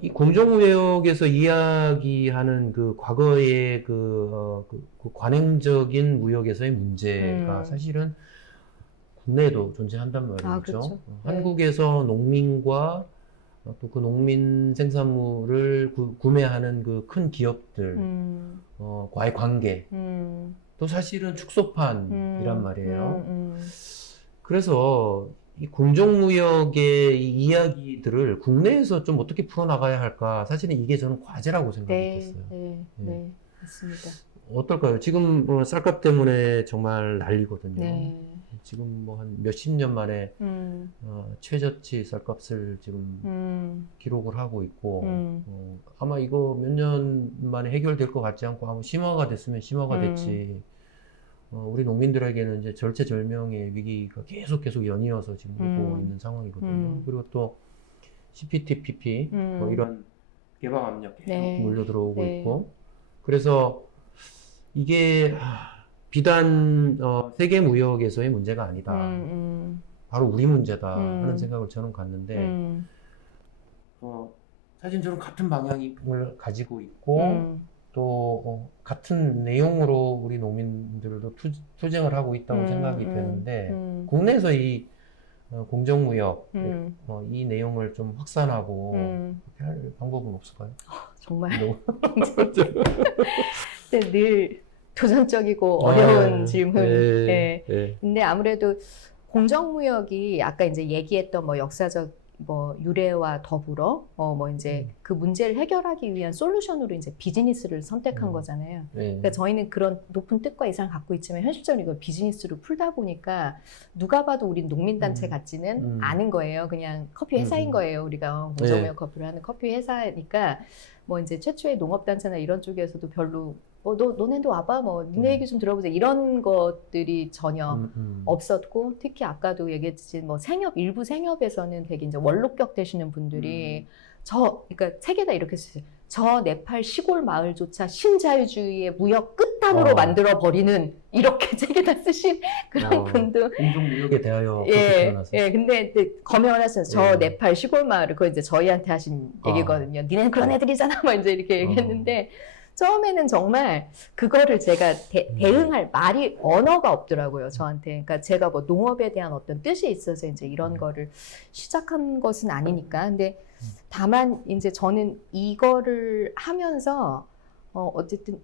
이 공정무역에서 이야기하는 그 과거의 그 관행적인 무역에서의 문제가 사실은 국내에도 존재한단 말이죠. 그렇죠. 한국에서 농민과 또 그 농민 생산물을 구매하는 그 큰 기업들, 과의 관계, 또 사실은 축소판이란 말이에요. 그래서 이 공정무역의 이 이야기들을 국내에서 좀 어떻게 풀어나가야 할까? 사실은 이게 저는 과제라고 생각이 됐어요. 네, 맞습니다. 어떨까요? 지금 쌀값 때문에 정말 난리거든요. 지금 뭐 한 몇십 년 만에 최저치 쌀값을 지금 기록을 하고 있고 아마 이거 몇 년 만에 해결될 것 같지 않고 아마 심화가 됐으면 심화가 됐지. 우리 농민들에게는 이제 절체절명의 위기가 계속 연이어서 지금 오고 있는 상황이거든요. 그리고 또 CPTPP 뭐 이런 개방 압력 계속 몰려 들어오고 있고 그래서 이게 비단 세계 무역에서의 문제가 아니다. 바로 우리 문제다 하는 생각을 저는 갖는데 사실 저는 같은 방향을 가지고 있고 같은 내용으로 우리 농민들도 투쟁을 하고 있다고 생각이 되는데, 국내에서 이 공정무역, 이 내용을 좀 확산하고, 그렇게 할 방법은 없을까요? 정말. 근데 늘 도전적이고 어려운 질문. 네. 근데 아무래도 공정무역이 아까 이제 얘기했던 뭐 역사적 뭐 유래와 더불어 뭐 이제 그 문제를 해결하기 위한 솔루션으로 이제 비즈니스를 선택한 거잖아요. 그러니까 저희는 그런 높은 뜻과 이상을 갖고 있지만 현실적으로 이걸 비즈니스로 풀다 보니까 누가 봐도 우린 농민단체 같지는 않은 거예요. 그냥 커피 회사인 거예요. 우리가 공정무역 커피를 하는 커피 회사니까 뭐 이제 최초의 농업단체나 이런 쪽에서도 별로 너네도 와봐, 뭐, 니네 얘기 좀 들어보자. 이런 것들이 전혀 없었고, 특히 아까도 얘기했듯이, 뭐, 일부 생협에서는 되게 이제 원록격 되시는 분들이, 그러니까 책에다 이렇게 쓰세요. 저 네팔 시골 마을조차 신자유주의의 무역 끝단으로 만들어버리는, 이렇게 책에다 쓰신 그런 분도. 공정무역에 대하여. 근데 검명을 하셨어요. 저 네팔 시골 마을을, 그거 이제 저희한테 하신 얘기거든요. 니네는 그런 애들이잖아. 뭐 이제 이렇게 얘기했는데, 처음에는 정말 그거를 제가 대응할 언어가 없더라고요, 저한테. 그러니까 제가 뭐 농업에 대한 어떤 뜻이 있어서 이제 이런 거를 시작한 것은 아니니까. 근데 다만 이제 저는 이거를 하면서, 어쨌든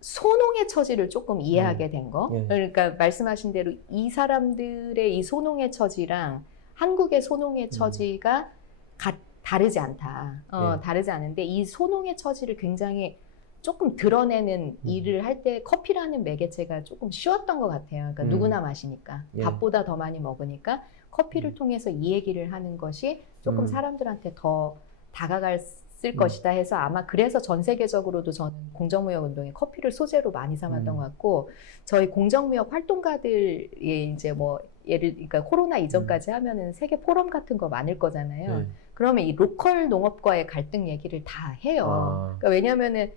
소농의 처지를 조금 이해하게 된 거. 그러니까 말씀하신 대로 이 사람들의 이 소농의 처지랑 한국의 소농의 처지가 다르지 않다. 다르지 않은데 이 소농의 처지를 굉장히 조금 드러내는 일을 할 때 커피라는 매개체가 조금 쉬웠던 것 같아요. 그러니까 누구나 마시니까. 밥보다 더 많이 먹으니까 커피를 통해서 이 얘기를 하는 것이 조금 사람들한테 더 다가갔을 것이다 해서 아마 그래서 전 세계적으로도 저는 공정무역 운동에 커피를 소재로 많이 삼았던 것 같고 저희 공정무역 활동가들이 이제 뭐 그러니까 코로나 이전까지 하면은 세계 포럼 같은 거 많을 거잖아요. 그러면 이 로컬 농업과의 갈등 얘기를 다 해요. 그러니까 왜냐면은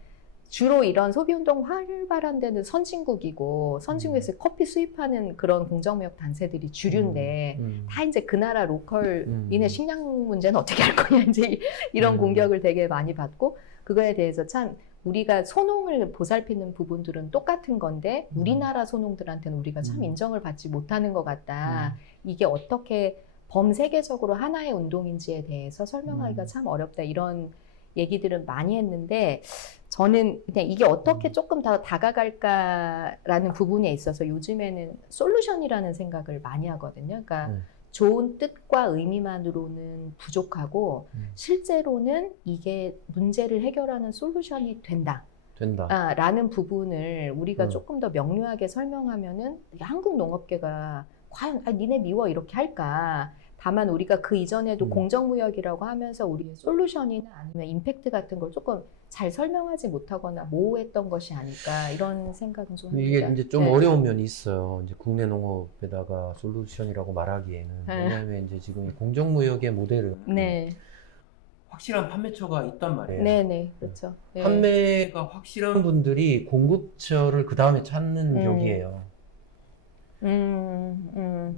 주로 이런 소비운동 활발한 데는 선진국이고 선진국에서 커피 수입하는 그런 공정무역 단체들이 주류인데 다 이제 그 나라 로컬 니네 식량 문제는 어떻게 할 거냐 이제 이런 공격을 되게 많이 받고 그거에 대해서 참 우리가 소농을 보살피는 부분들은 똑같은 건데 우리나라 소농들한테는 우리가 참 인정을 받지 못하는 것 같다. 이게 어떻게 범세계적으로 하나의 운동인지에 대해서 설명하기가 참 어렵다. 이런 얘기들은 많이 했는데 저는 그냥 이게 어떻게 조금 더 다가갈까라는 부분에 있어서 요즘에는 솔루션이라는 생각을 많이 하거든요. 그러니까 좋은 뜻과 의미만으로는 부족하고 실제로는 이게 문제를 해결하는 솔루션이 된다. 라는 부분을 우리가 조금 더 명료하게 설명하면은 한국 농업계가 과연 니네 미워 이렇게 할까? 다만 우리가 그 이전에도 공정무역이라고 하면서 우리의 솔루션이나 아니면 임팩트 같은 걸 조금 잘 설명하지 못하거나 모호했던 것이 아닐까 이런 생각은 좀 합니다. 이게 이제 좀 어려운 면이 있어요. 이제 국내 농업에다가 솔루션이라고 말하기에는 왜냐하면 이제 지금 이 공정무역의 모델은 확실한 판매처가 있단 말이에요. 네네 그렇죠. 판매가 확실한 분들이 공급처를 그 다음에 찾는 격이에요.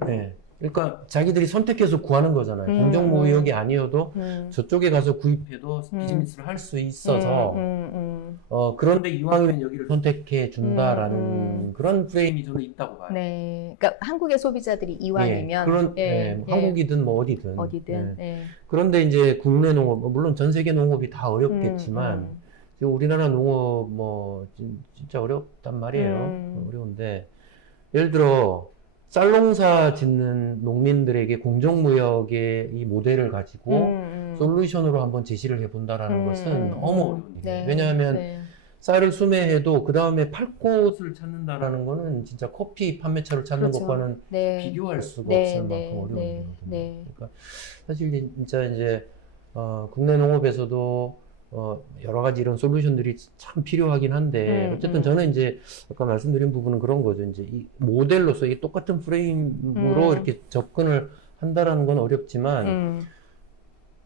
네. 그러니까 자기들이 선택해서 구하는 거잖아요. 공정무역이 아니어도 저쪽에 가서 구입해도 비즈니스를 할 수 있어서 그런데 이왕이면 여기를 선택해 준다라는 그런 프레임이 저는 있다고 봐요. 네, 그러니까 한국의 소비자들이 이왕이면 한국이든 뭐 어디든. 그런데 이제 국내 농업, 물론 전 세계 농업이 다 어렵겠지만 지금 우리나라 농업 뭐 진짜 어렵단 말이에요. 어려운데 예를 들어 쌀 농사 짓는 농민들에게 공정무역의 이 모델을 가지고 솔루션으로 한번 제시를 해본다라는 것은 너무 어려운 일이에요. 왜냐하면 쌀을 수매해도 그 다음에 팔 곳을 찾는다라는 거는 진짜 커피 판매처를 찾는 것과는 비교할 수가 없을 만큼 어려운 일이거든요. 그러니까 사실 진짜 이제 국내 농업에서도 여러 가지 이런 솔루션들이 참 필요하긴 한데, 어쨌든 저는 이제, 아까 말씀드린 부분은 그런 거죠. 이제 이 모델로서 이 똑같은 프레임으로 이렇게 접근을 한다라는 건 어렵지만,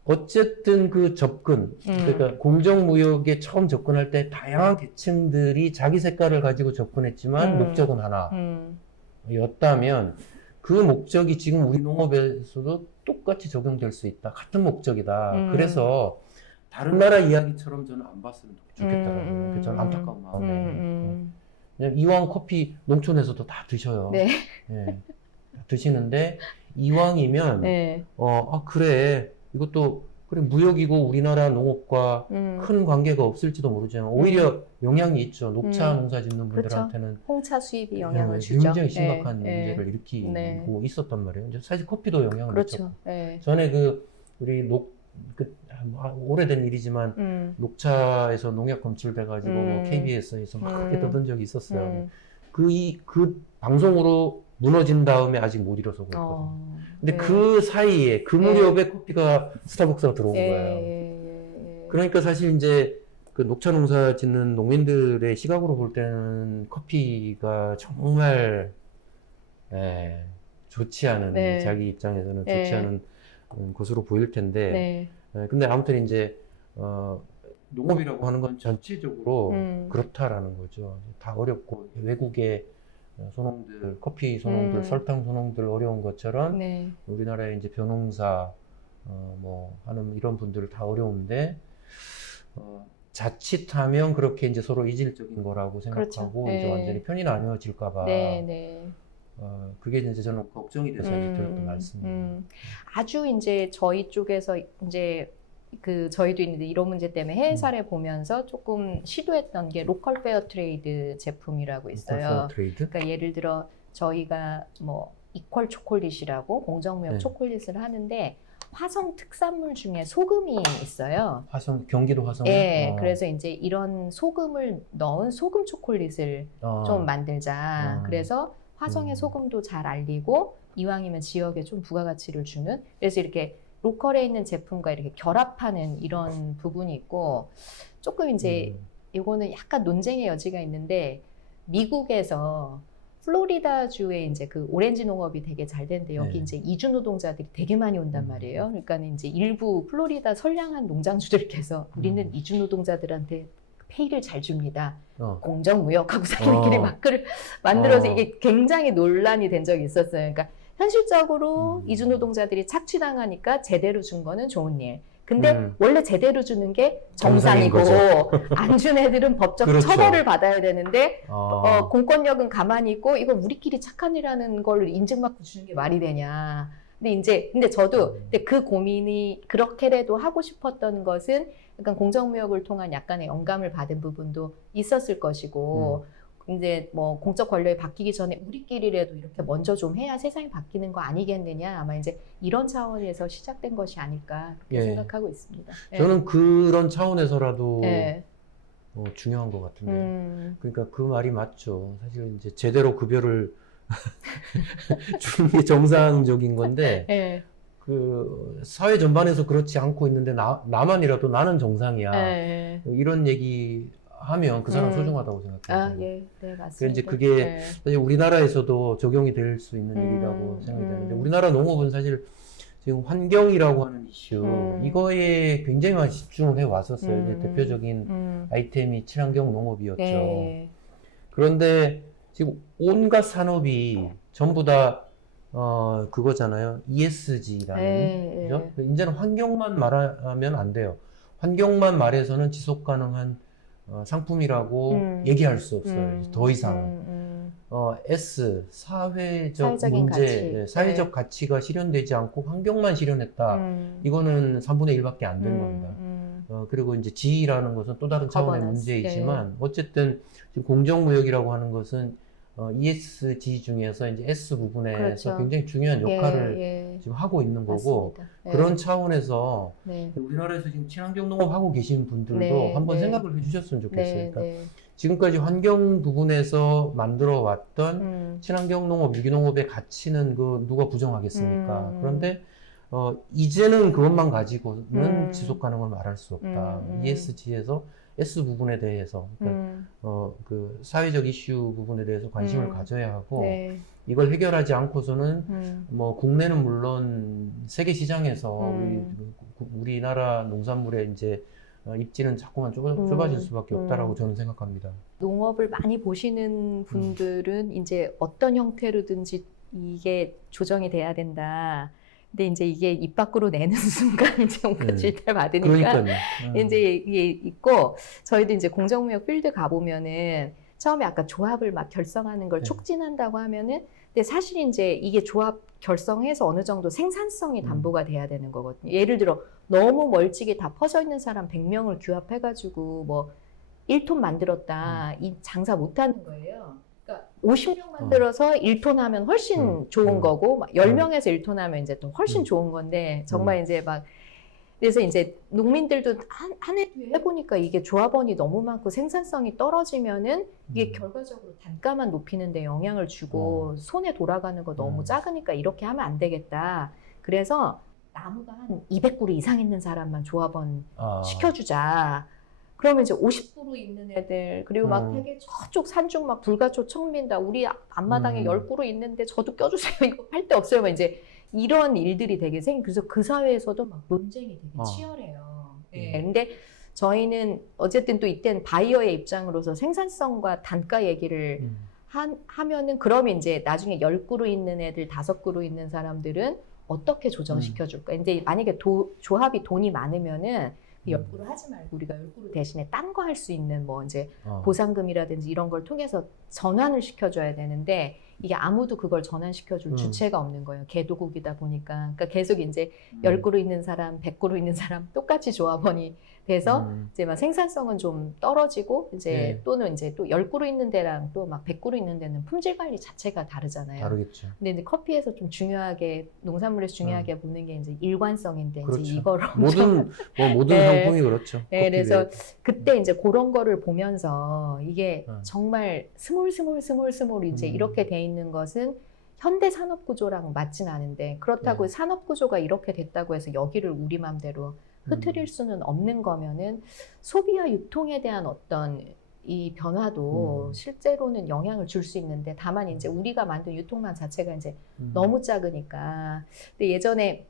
어쨌든 그 접근, 그러니까 공정무역에 처음 접근할 때 다양한 계층들이 자기 색깔을 가지고 접근했지만, 목적은 하나 였다면, 그 목적이 지금 우리 농업에서도 똑같이 적용될 수 있다. 같은 목적이다. 그래서, 다른 나라 이야기처럼 저는 안 봤으면 좋겠더라고요. 그래서 저는 안타까운 마음에. 왜냐면 이왕 커피 농촌에서도 다 드셔요. 네. 예, 드시는데 이왕이면 네. 그래 이것도 그래 무역이고 우리나라 농업과 큰 관계가 없을지도 모르지만 오히려 영향이 있죠. 녹차 농사 짓는 분들한테는 홍차 수입이 영향을 주죠. 굉장히 심각한 네. 문제를 일으키고 네. 있었단 말이에요. 이제 사실 커피도 영향을 그렇죠. 미쳤고. 네. 전에 우리 오래된 일이지만 녹차에서 농약 검출돼가지고 뭐 KBS에서 막 크게 떠든 적이 있었어요. 그 방송으로 무너진 다음에 아직 못 일어서고 있거든요. 근데 네. 그 사이에 그 무렵에 커피가 스타벅스가 들어온 거예요. 예. 그러니까 사실 이제 그 녹차 농사 짓는 농민들의 시각으로 볼 때는 커피가 정말 좋지 않은 네. 자기 입장에서는 네. 좋지 않은 것으로 보일 텐데 네. 근데 아무튼 이제 농업이라고 하는 건 전체적으로 그렇다라는 거죠. 다 어렵고 외국의 소농들, 커피 소농들, 설탕 소농들 어려운 것처럼 네. 우리나라의 이제 벼농사 뭐 하는 이런 분들 다 어려운데 자칫하면 그렇게 이제 서로 이질적인 거라고 생각하고 그렇죠. 이제 네. 완전히 편이 나뉘어질까봐 네. 그게 이제 저는 걱정이 돼서 이제 드렸던 말씀이에요. 아주 이제 저희 쪽에서 이제 저희도 있는데 이런 문제 때문에 해외 사례 보면서 조금 시도했던 게 로컬 페어 트레이드 제품이라고 있어요. 로컬 페어 트레이드? 그러니까 예를 들어 저희가 뭐 이퀄 초콜릿이라고 공정무역 네. 초콜릿을 하는데 화성 특산물 중에 소금이 있어요. 경기도 화성? 네, 그래서 이제 이런 소금을 넣은 소금 초콜릿을 좀 만들자. 그래서 화성의 소금도 잘 알리고 이왕이면 지역에 좀 부가가치를 주는. 그래서 이렇게 로컬에 있는 제품과 이렇게 결합하는 이런 부분이 있고 조금 이제 이거는 약간 논쟁의 여지가 있는데 미국에서 플로리다주에 이제 그 오렌지 농업이 되게 잘 되는데 여기 네. 이제 이주 노동자들이 되게 많이 온단 말이에요. 그러니까는 이제 일부 플로리다 선량한 농장주들께서 우리는 이주 노동자들한테 페이를 잘 줍니다. 공정무역하고 자기들끼리 마크를 만들어서 이게 굉장히 논란이 된 적이 있었어요. 그러니까 현실적으로 이주 노동자들이 착취당하니까 제대로 준 거는 좋은 일. 근데 원래 제대로 주는 게 정상이고 안 준 애들은 법적 그렇죠. 처벌을 받아야 되는데 공권력은 가만히 있고 이거 우리끼리 착한 일하는 걸 인증받고 주는 게 말이 되냐. 근데 저도 근데 그 고민이 그렇게라도 하고 싶었던 것은 약간 공정무역을 통한 약간의 영감을 받은 부분도 있었을 것이고 이제 뭐 공적 권력이 바뀌기 전에 우리끼리라도 이렇게 먼저 좀 해야 세상이 바뀌는 거 아니겠느냐. 아마 이제 이런 차원에서 시작된 것이 아닐까 그렇게 생각하고 있습니다. 저는 그런 차원에서라도 네. 중요한 것 같은데. 그러니까 그 말이 맞죠. 사실 이제 제대로 급여를 주는 게 정상적인 건데 네. 그 사회 전반에서 그렇지 않고 있는데 나만이라도 나는 정상이야. 네. 이런 얘기 하면 그 사람 소중하다고 생각해요. 네, 맞습니다. 그래서 이제 그게 사실 우리나라에서도 적용이 될 수 있는 일이라고 생각이 되는데 우리나라 농업은 사실 지금 환경이라고 하는 이슈 이거에 굉장히 많이 집중을 해 왔었어요. 이제 대표적인 아이템이 친환경 농업이었죠. 네. 그런데 지금 온갖 산업이 전부 다 그거잖아요. ESG라는 그죠? 이제는 환경만 말하면 안 돼요. 환경만 말해서는 지속 가능한 상품이라고 얘기할 수 없어요. 더 이상. S, 사회적 문제, 가치. 사회적 가치가 실현되지 않고 환경만 실현했다. 이거는 3분의 1밖에 안 되는 겁니다. 그리고 이제 G라는 것은 또 다른 차원의 문제이지만, 어쨌든 지금 공정무역이라고 하는 것은 ESG 중에서 이제 S 부분에서 그렇죠. 굉장히 중요한 역할을 지금 하고 있는 거고, 그런 차원에서 우리나라에서 지금 친환경 농업 하고 계신 분들도 한번 생각을 해주셨으면 좋겠어요. 그러니까 지금까지 환경 부분에서 만들어 왔던 친환경 농업, 유기농업의 가치는 누가 부정하겠습니까? 그런데 이제는 그것만 가지고는 지속 가능을 말할 수 없다. ESG에서 S 부분에 대해서, 그러니까 그 사회적 이슈 부분에 대해서 관심을 가져야 하고, 이걸 해결하지 않고서는 뭐 국내는 물론 세계 시장에서 우리나라 농산물의 이제 입지는 자꾸만 좁아질 수밖에 없다라고 저는 생각합니다. 농업을 많이 보시는 분들은 이제 어떤 형태로든지 이게 조정이 돼야 된다. 근데 이제 이게 입 밖으로 내는 순간 이제 온갖 질타를 받으니까 그러니까요. 이제 이게 있고 저희도 이제 공정무역 필드 가보면은 처음에 아까 조합을 막 결성하는 걸 네. 촉진한다고 하면은 근데 사실 이제 이게 조합 결성해서 어느 정도 생산성이 담보가 돼야 되는 거거든요. 예를 들어 너무 멀찍이 다 퍼져 있는 사람 100명을 규합해가지고 뭐 1톤 만들었다 이 장사 못 하는 거예요. 그러니까 50명 만들어서 1톤 하면 훨씬 좋은 거고 막 10명에서 1톤 하면 이제 또 훨씬 좋은 건데 정말 이제 막 그래서 이제 농민들도 한 해 뒤에 해보니까 이게 조합원이 너무 많고 생산성이 떨어지면은 이게 결과적으로 단가만 높이는 데 영향을 주고 손에 돌아가는 거 너무 작으니까 이렇게 하면 안 되겠다. 그래서 나무가 한 200그루 이상 있는 사람만 조합원 시켜주자. 그러면 이제 50그루 있는 애들 그리고 막 되게 저쪽 산중 막 불가초 청민다 우리 앞마당에 10그루 있는데 저도 껴주세요. 이거 할 데 없어요. 막 이제 이런 일들이 되게 그래서 그 사회에서도 막 논쟁이 되게 치열해요. 예. 근데 저희는 어쨌든 또 이때는 바이어의 입장으로서 생산성과 단가 얘기를 하면은 그러면 이제 나중에 10그루 있는 애들 5그루 있는 사람들은 어떻게 조정시켜 줄까? 근데 만약에 조합이 돈이 많으면은 10그루 하지 말고 우리가 10그루 대신에 딴 거 할 수 있는 뭐 이제 보상금이라든지 이런 걸 통해서 전환을 시켜줘야 되는데 이게 아무도 그걸 전환시켜줄 주체가 없는 거예요. 개도국이다 보니까. 그러니까 계속 이제 10그루 있는 사람, 100그루 있는 사람 똑같이 조합원이 돼서 이제 막 생산성은 좀 떨어지고 이제 또는 이제 또 10그루 있는 데랑 또 막 100그루 있는 데는 품질 관리 자체가 다르잖아요. 다르겠죠. 근데 이제 커피에서 좀 중요하게 농산물에서 중요하게 보는 게 이제 일관성인데 그렇죠. 이제 이거를 모든 상품이 그렇죠. 네, 그래서 외에도. 그때 이제 그런 거를 보면서 이게 정말 스몰 이제 이렇게 돼 있는 것은 현대 산업 구조랑 맞진 않은데 그렇다고 산업 구조가 이렇게 됐다고 해서 여기를 우리 맘대로 흐트릴 수는 없는 거면은 소비와 유통에 대한 어떤 이 변화도 실제로는 영향을 줄 수 있는데 다만 이제 우리가 만든 유통망 자체가 이제 너무 작으니까. 근데 예전에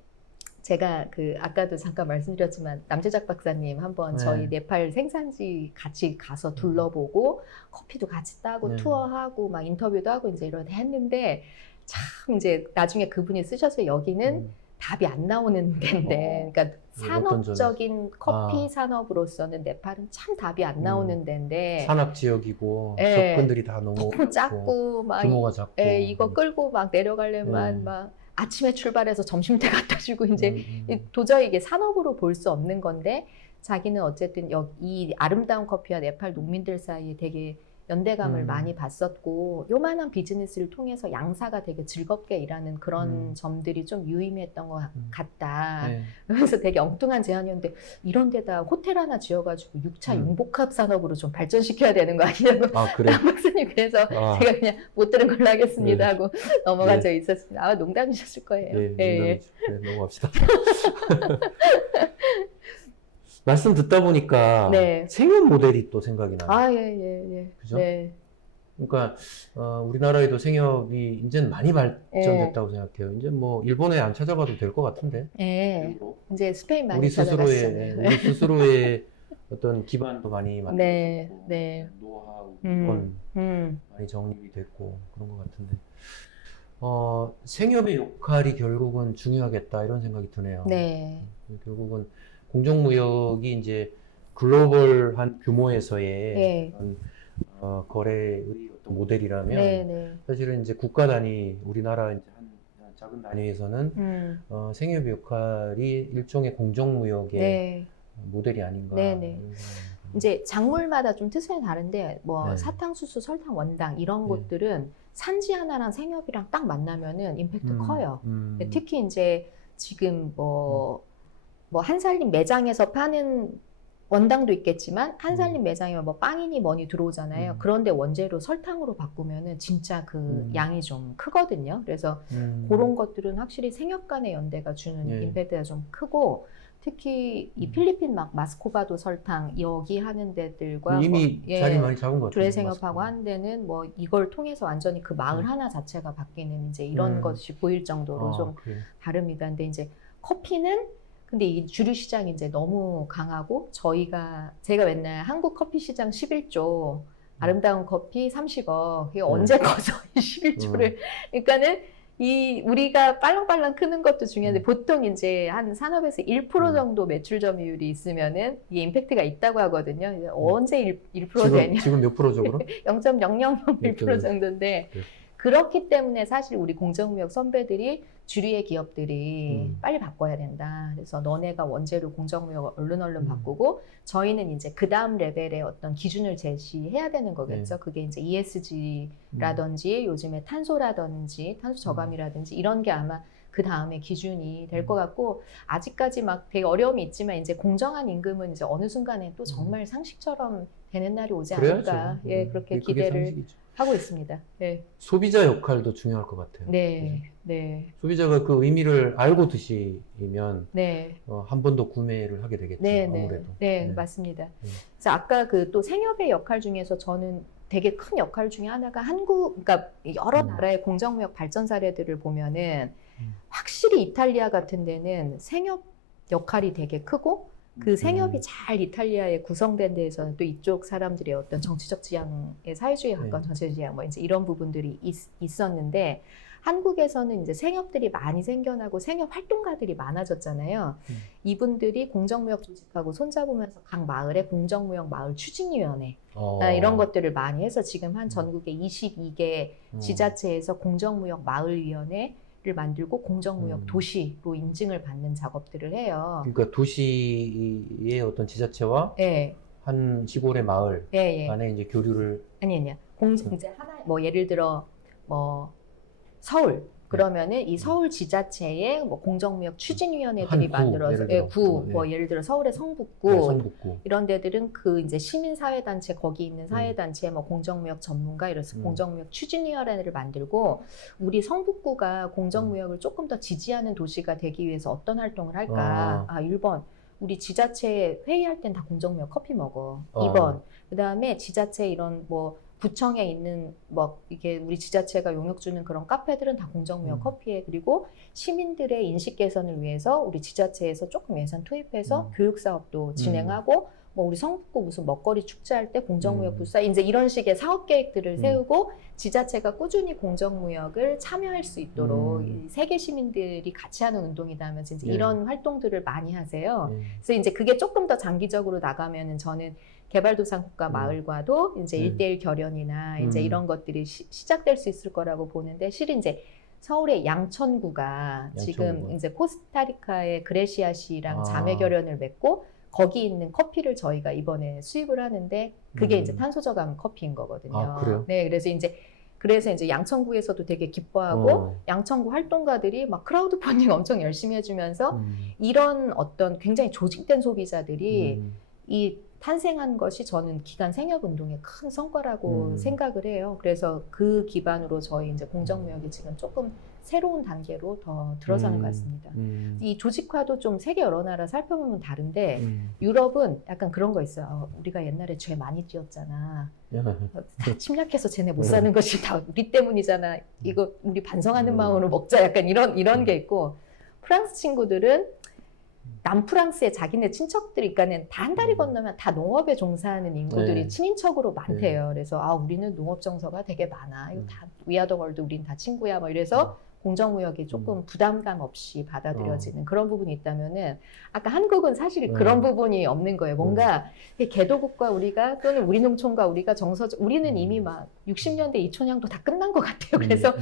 제가 아까도 잠깐 말씀드렸지만 남재작 박사님 한번 저희 네팔 생산지 같이 가서 둘러보고 커피도 같이 따고 투어하고 막 인터뷰도 하고 이제 이런 했는데 참 이제 나중에 그분이 쓰셔서 여기는 답이 안 나오는 데인데 그러니까 산업적인 커피 산업으로서는 네팔은 참 답이 안 나오는 데인데 산악 지역이고 접근들이 다 너무 작고 막 규모가 작고 이거 끌고 막 내려가려면 막 아침에 출발해서 점심때 갖다 주고 이제 도저히 이게 산업으로 볼 수 없는 건데 자기는 어쨌든 이 아름다운 커피와 네팔 농민들 사이에 되게 연대감을 많이 봤었고 요만한 비즈니스를 통해서 양사가 되게 즐겁게 일하는 그런 점들이 좀 유의미했던 것 같다. 그래서 되게 엉뚱한 제안이었는데 이런 데다 호텔 하나 지어가지고 6차 융복합 산업으로 좀 발전시켜야 되는 거 아니냐고. 아, 그래? 박사님 그래서 제가 그냥 못 들은 걸로 하겠습니다 하고 넘어간 적이 있었습니다. 아마 농담이셨을 거예요. 농담이죠. 네, 넘어갑시다. 말씀 듣다 보니까 생협 모델이 또 생각이 나요. 그죠? 그러니까 우리나라에도 생협이 이제는 많이 발전됐다고 생각해요. 이제 뭐 일본에 안 찾아가도 될 것 같은데. 이제 스페인 많이 찾아가시잖아요. 우리 스스로의 어떤 기반도 많이 만들었고, 노하우, 많이 정립이 됐고 그런 것 같은데. 생협의 역할이 결국은 중요하겠다 이런 생각이 드네요. 결국은 공정무역이 이제 글로벌한 규모에서의 거래의 어떤 모델이라면 사실은 이제 국가 단위, 우리나라 이제 한 작은 단위에서는 생협의 역할이 일종의 공정무역의 모델이 아닌가. 이제 작물마다 좀 특성이 다른데 뭐 사탕수수, 설탕, 원당 이런 것들은 산지 하나랑 생협이랑 딱 만나면은 임팩트 커요. 특히 이제 지금 뭐 한살림 매장에서 파는 원당도 있겠지만 한살림 매장에 뭐 빵이니 뭐니 들어오잖아요. 그런데 원재료 설탕으로 바꾸면은 진짜 그 양이 좀 크거든요. 그래서 그런 것들은 확실히 생협 간의 연대가 주는 임팩트가 좀 크고 특히 이 필리핀 막 마스코바도 설탕 여기 하는 데들과 이미 자리 많이 잡은 것 같아요. 주례생협하고 하는 데는 뭐 이걸 통해서 완전히 그 마을 하나 자체가 바뀌는 이제 이런 것이 보일 정도로 좀 다릅니다. 근데 이제 커피는 근데 이 주류 시장이 이제 너무 강하고 제가 맨날 한국 커피 시장 11조 아름다운 커피 30억. 이게 언제 커져? 이 11조를. 그러니까는 우리가 빨랑빨랑 크는 것도 중요한데 보통 이제 한 산업에서 1% 정도 매출 점유율이 있으면은 이게 임팩트가 있다고 하거든요. 언제 1% 되냐? 지금 몇 프로적으로? 0.0001% 정도인데 네. 그렇기 때문에 사실 우리 공정무역 선배들이 주류의 기업들이 빨리 바꿔야 된다. 그래서 너네가 원재료 공정무역을 얼른 바꾸고 저희는 이제 그 다음 레벨의 어떤 기준을 제시해야 되는 거겠죠. 그게 이제 ESG라든지 요즘에 탄소라든지 탄소 저감이라든지 이런 게 아마 그 다음에 기준이 될 것 같고 아직까지 막 되게 어려움이 있지만 이제 공정한 임금은 이제 어느 순간에 또 정말 상식처럼 되는 날이 오지 않을까. 예, 그렇게 그게 기대를 상식이죠. 하고 있습니다. 네. 소비자 역할도 중요할 것 같아요. 네, 네, 소비자가 그 의미를 알고 드시면 네, 한 번 더 구매를 하게 되겠죠. 네, 아무래도. 네, 맞습니다. 그래서 아까 그 또 생협의 역할 중에서 저는 되게 큰 역할 중에 하나가 그러니까 여러 나라의 공정무역 발전 사례들을 보면은 확실히 이탈리아 같은 데는 생협 역할이 되게 크고 그 생협이 잘 이탈리아에 구성된 데에서는 또 이쪽 사람들의 어떤 정치적 지향의 사회주의에 가까운 정치적 지향 뭐 이제 이런 부분들이 있었는데 한국에서는 이제 생협들이 많이 생겨나고 생협 활동가들이 많아졌잖아요. 이분들이 공정무역 조직하고 손잡으면서 각 마을에 공정무역 마을 추진위원회 이런 것들을 많이 해서 지금 한 전국에 22개 지자체에서 공정무역 마을위원회 를 만들고 공정무역 도시로 인증을 받는 작업들을 해요. 그러니까 도시의 어떤 지자체와 네. 한 시골의 마을 네, 안에 이제 교류를 아니요. 이제 하나 뭐 예를 들어 뭐 서울 그러면은 이 서울 지자체에 뭐 공정무역 추진위원회들이 만들어서 예를 들어 서울의 성북구, 성북구 이런 데들은 그 이제 시민사회단체 거기 있는 사회단체 뭐 공정무역 전문가 이래서 공정무역 추진위원회를 만들고 우리 성북구가 공정무역을 조금 더 지지하는 도시가 되기 위해서 어떤 활동을 할까? 1번 우리 지자체 회의할 땐 다 공정무역 커피 먹어. 2번 그다음에 지자체 이런 뭐 구청에 있는 뭐 이게 우리 지자체가 용역 주는 그런 카페들은 다 공정무역 커피에 그리고 시민들의 인식 개선을 위해서 우리 지자체에서 조금 예산 투입해서 교육 사업도 진행하고 뭐 우리 성북구 무슨 먹거리 축제할 때 공정무역 부사 이제 이런 식의 사업 계획들을 세우고 지자체가 꾸준히 공정무역을 참여할 수 있도록 이 세계 시민들이 같이 하는 운동이다 하면서 이제 이런 활동들을 많이 하세요. 그래서 이제 그게 조금 더 장기적으로 나가면은 저는 개발도상국가 마을과도 이제 1:1 결연이나 이제 이런 것들이 시작될 수 있을 거라고 보는데 실은 이제 서울의 양천구가 지금 이제 코스타리카의 그레시아시랑 자매 결연을 맺고 거기 있는 커피를 저희가 이번에 수입을 하는데 그게 이제 탄소저감 커피인 거거든요. 그래요? 네, 그래서 이제 양천구에서도 되게 기뻐하고 양천구 활동가들이 막 크라우드 펀딩 엄청 열심히 해주면서 이런 어떤 굉장히 조직된 소비자들이 이 탄생한 것이 저는 기간 생협 운동의 큰 성과라고 생각을 해요. 그래서 그 기반으로 저희 이제 공정무역이 지금 조금 새로운 단계로 더 들어서는 것 같습니다. 이 조직화도 좀 세계 여러 나라 살펴보면 다른데 유럽은 약간 그런 거 있어요. 우리가 옛날에 죄 많이 지었잖아. 다 침략해서 쟤네 못 사는 것이 다 우리 때문이잖아. 이거 우리 반성하는 마음으로 먹자. 약간 이런 게 있고 프랑스 친구들은 남프랑스에 자기네 친척들이 그러니까는 다 한 다리 건너면 다 농업에 종사하는 인구들이 친인척으로 많대요. 그래서 우리는 농업 정서가 되게 많아. 이거 다 위아더월드 우린 다 친구야. 뭐 이래서 공정무역이 조금 부담감 없이 받아들여지는 그런 부분이 있다면은 아까 한국은 사실 그런 부분이 없는 거예요. 뭔가 개도국과 우리가 또는 우리 농촌과 우리가 우리는 이미 막 60년대 이촌향도 다 끝난 것 같아요. 그래서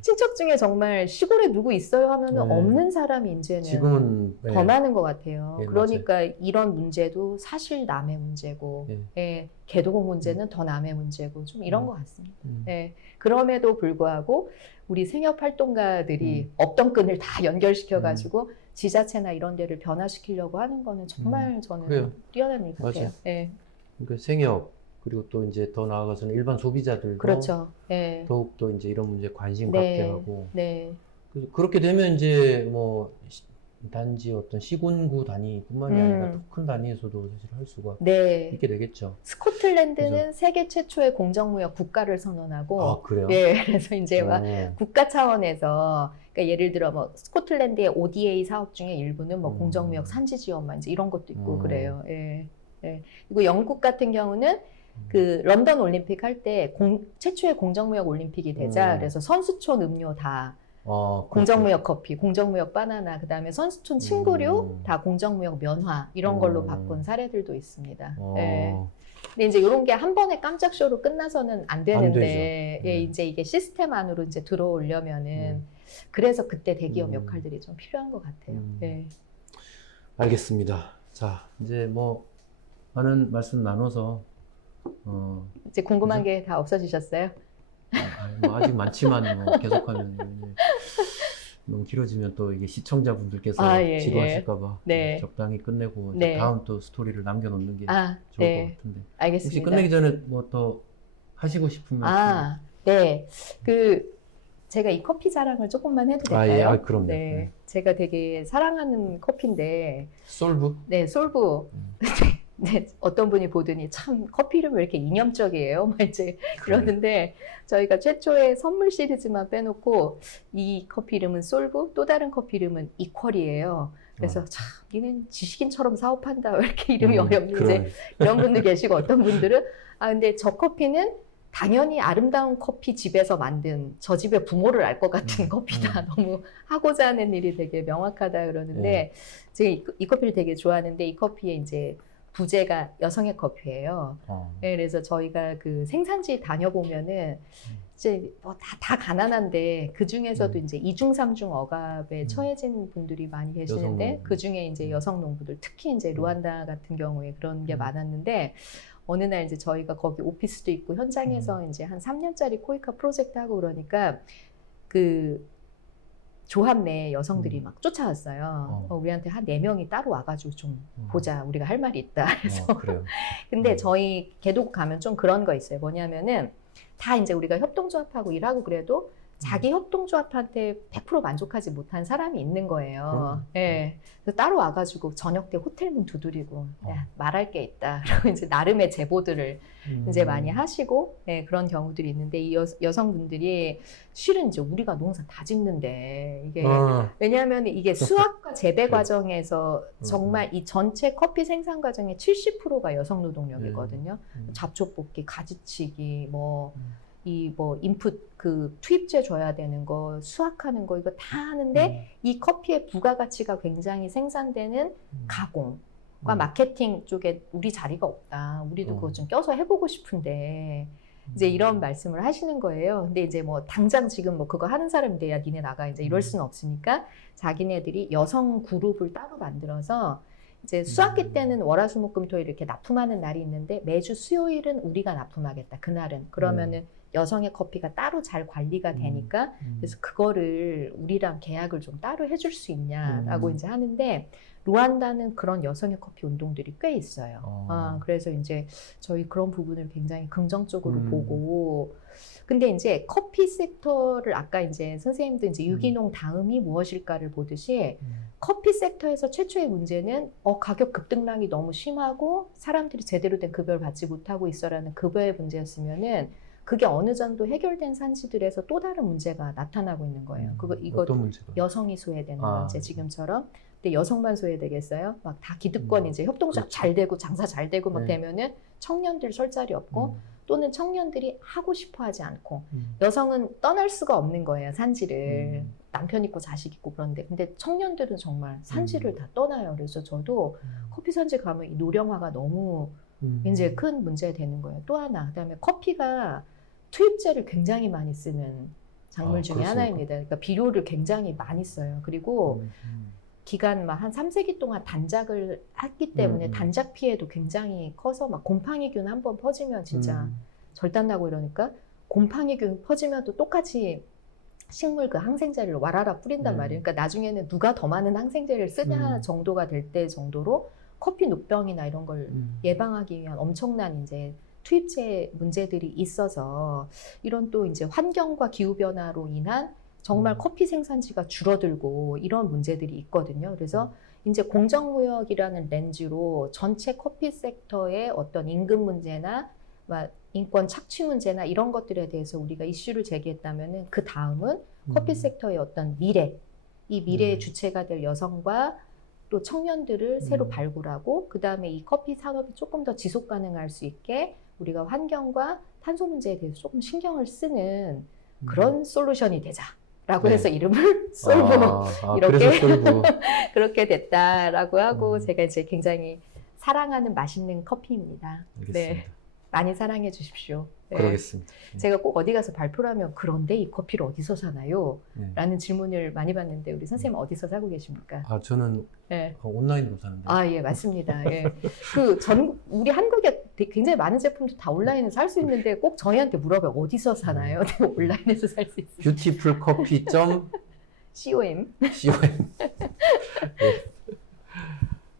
친척 중에 정말 시골에 누구 있어요 하면은 없는 사람이 이제는 지금은 더 많은 것 같아요. 예, 그러니까 맞아요. 이런 문제도 사실 남의 문제고 개도국 문제는 더 남의 문제고 좀 이런 것 같습니다. 그럼에도 불구하고 우리 생협 활동가들이 없던 끈을 다 연결시켜가지고 지자체나 이런 데를 변화시키려고 하는 거는 정말 저는 뛰어난 일 같아요. 그러니까 생협 그리고 또 이제 더 나아가서는 일반 소비자들도 그렇죠. 더욱더 이제 이런 문제에 관심 갖게 하고 그래서 그렇게 되면 이제 뭐 단지 어떤 시군구 단위뿐만이 아니라 더 큰 단위에서도 사실 할 수가 있게 되겠죠. 스코틀랜드는 그래서, 세계 최초의 공정무역 국가를 선언하고, 그래요? 그래서 이제 막 국가 차원에서, 그러니까 예를 들어 뭐 스코틀랜드의 ODA 사업 중에 일부는 뭐 공정무역 산지 지원만 이제 이런 것도 있고 그래요. 그리고 영국 같은 경우는 그 런던 올림픽 할 때 최초의 공정무역 올림픽이 되자 그래서 선수촌 음료 다 공정무역 커피, 공정무역 바나나, 그다음에 선수촌 침구류 다 공정무역 면화 이런 걸로 음. 바꾼 사례들도 있습니다. 어. 네. 근데 이제 이런 게 한 번에 깜짝 쇼로 끝나서는 안 되는데, 되죠. 예, 이제 이게 시스템 안으로 이제 들어오려면은 그래서 그때 대기업 역할들이 좀 필요한 것 같아요. 예. 알겠습니다. 자, 이제 뭐 많은 말씀 나눠서 이제 궁금한 게 다 없어지셨어요? 뭐 아직 많지만 뭐 계속하면 이제 너무 길어지면 또 이게 시청자분들께서 예, 지루하실까봐 네. 적당히 끝내고 이제 네. 다음 또 스토리를 남겨놓는 게 좋을 네. 것 같은데. 혹시 알겠습니다. 끝내기 전에 뭐 더 하시고 싶은 말씀? 네. 제가 이 커피 자랑을 조금만 해도 될까요? 예. 그럼요. 네. 네. 제가 되게 사랑하는 커피인데, 솔브? 네, 솔브. 네, 어떤 분이 보더니 참 커피 이름이 왜 이렇게 이념적이에요? 막 이제 그러는데 저희가 최초의 선물 시리즈만 빼놓고 이 커피 이름은 솔브, 또 다른 커피 이름은 이퀄이에요. 그래서 참, 니는 지식인처럼 사업한다. 왜 이렇게 이름이 어렵는지 이런 분들 계시고 어떤 분들은 근데 저 커피는 당연히 아름다운 커피 집에서 만든 저 집의 부모를 알 것 같은 커피다. 너무 하고자 하는 일이 되게 명확하다 그러는데 제가 이 커피를 되게 좋아하는데 이 커피에 이제 부재가 여성의 커피예요. 네, 그래서 저희가 그 생산지 다녀보면은 이제 뭐 다 가난한데 그 중에서도 이제 이중 삼중 억압에 처해진 분들이 많이 계시는데 그 중에 이제 여성 농부들 특히 이제 루안다 같은 경우에 그런 게 많았는데 어느 날 이제 저희가 거기 오피스도 있고 현장에서 이제 한 3년짜리 코이카 프로젝트 하고 그러니까 그 조합 내 여성들이 막 쫓아왔어요. 우리한테 한 4명이 따로 와가지고 좀 보자. 우리가 할 말이 있다. 그래서. 그래요. 근데 저희 개도국 가면 좀 그런 거 있어요. 뭐냐면은 다 이제 우리가 협동조합하고 일하고 그래도 자기 협동조합한테 100% 만족하지 못한 사람이 있는 거예요. 예. 그래서 따로 와가지고 저녁 때 호텔 문 두드리고 야, 말할 게 있다. 그리고 이제 나름의 제보들을 이제 많이 하시고 그런 경우들이 있는데 이 여성분들이 실은 이제 우리가 농사 다 짓는데 이게 왜냐하면 이게 수확과 재배 과정에서 정말 이 전체 커피 생산 과정의 70%가 여성 노동력이거든요. 잡초 뽑기, 가지치기, 인풋, 투입재 줘야 되는 거, 수확하는 거, 이거 다 하는데, 이 커피의 부가가치가 굉장히 생산되는 가공과 마케팅 쪽에 우리 자리가 없다. 우리도 그거 좀 껴서 해보고 싶은데, 이제 이런 말씀을 하시는 거예요. 근데 이제 당장 지금 그거 하는 사람인데, 야, 니네 나가. 이제 이럴 수는 없으니까, 자기네들이 여성 그룹을 따로 만들어서, 이제 수학기 때는 월화수목금토일 이렇게 납품하는 날이 있는데 매주 수요일은 우리가 납품하겠다. 그날은 그러면은 여성의 커피가 따로 잘 관리가 되니까 그래서 그거를 우리랑 계약을 좀 따로 해줄 수 있냐라고 이제 하는데 루안다는 그런 여성의 커피 운동들이 꽤 있어요. 그래서 이제 저희 그런 부분을 굉장히 긍정적으로 보고 근데 이제 커피 섹터를 아까 이제 선생님도 이제 유기농 다음이 무엇일까를 보듯이 커피 섹터에서 최초의 문제는 가격 급등락이 너무 심하고 사람들이 제대로 된 급여를 받지 못하고 있어라는 급여의 문제였으면은 그게 어느 정도 해결된 산지들에서 또 다른 문제가 나타나고 있는 거예요. 이거 어떤 문제가? 여성이 소외되는 문제 지금처럼. 근데 여성만 소외되겠어요? 막 다 기득권 이제 협동조합 잘 되고 장사 잘 되고 막 되면은 청년들 설 자리 없고 또는 청년들이 하고 싶어 하지 않고 여성은 떠날 수가 없는 거예요. 산지를. 남편 있고 자식 있고 그런데 근데 청년들은 정말 산지를 다 떠나요. 그래서 저도 커피 산지 가면 이 노령화가 너무 이제 큰 문제가 되는 거예요. 또 하나 그다음에 커피가 투입재를 굉장히 많이 쓰는 작물 중에 그렇습니까? 하나입니다. 그러니까 비료를 굉장히 많이 써요. 그리고 기간 한 3세기 동안 단작을 했기 때문에 단작 피해도 굉장히 커서 막 곰팡이균 한번 퍼지면 진짜 절단나고 이러니까 곰팡이균 퍼지면 또 똑같이 식물 항생제를 와라라 뿌린단 말이에요. 그러니까 나중에는 누가 더 많은 항생제를 쓰냐 정도가 될 때 정도로 커피 녹병이나 이런 걸 예방하기 위한 엄청난 이제 투입재 문제들이 있어서 이런 또 이제 환경과 기후 변화로 인한 정말 커피 생산지가 줄어들고 이런 문제들이 있거든요. 그래서 이제 공정무역이라는 렌즈로 전체 커피 섹터의 어떤 임금 문제나 인권 착취 문제나 이런 것들에 대해서 우리가 이슈를 제기했다면은 그 다음은 커피 섹터의 어떤 미래, 이 미래의 주체가 될 여성과 또 청년들을 새로 발굴하고 그 다음에 이 커피 산업이 조금 더 지속 가능할 수 있게 우리가 환경과 탄소 문제에 대해서 조금 신경을 쓰는 그런 솔루션이 되자. 라고 네. 해서 이름을 솔보 이렇게 그래서 솔보. 그렇게 됐다라고 하고, 음. 제가 이제 굉장히 사랑하는 맛있는 커피입니다. 알겠습니다. 네. 많이 사랑해 주십시오. 네. 그러겠습니다. 제가 꼭 어디 가서 발표를 하면, 그런데 이 커피를 어디서 사나요? 네. 라는 질문을 많이 받는데, 우리 선생님 어디서 사고 계십니까? 저는 네. 온라인으로 사는데. 예, 맞습니다. 예. 우리 한국에 굉장히 많은 제품도 다 온라인에서 살 수 있는데, 꼭 저희한테 물어봐요. 어디서 사나요? 내가 온라인에서 살 수 있어요. 뷰티풀커피.com. COM. 네.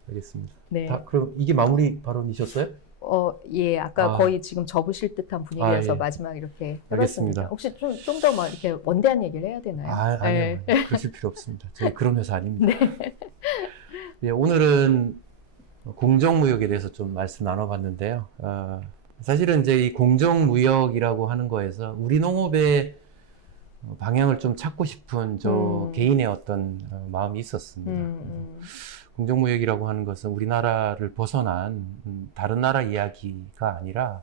알겠습니다. 네. 그럼 이게 마무리 발언이셨어요? 예, 아까 거의 지금 접으실 듯한 분위기여서 예. 마지막 이렇게 알겠습니다. 해봤습니다. 혹시 좀 더 막 이렇게 원대한 얘기를 해야 되나요? 아니요. 그러실 필요 없습니다. 저희 그런 회사 아닙니다. 예, 오늘은 공정무역에 대해서 좀 말씀 나눠봤는데요. 사실은 이제 이 공정무역이라고 하는 거에서 우리 농업의 방향을 좀 찾고 싶은 저 개인의 어떤 마음이 있었습니다. 공정무역이라고 하는 것은 우리나라를 벗어난 다른 나라 이야기가 아니라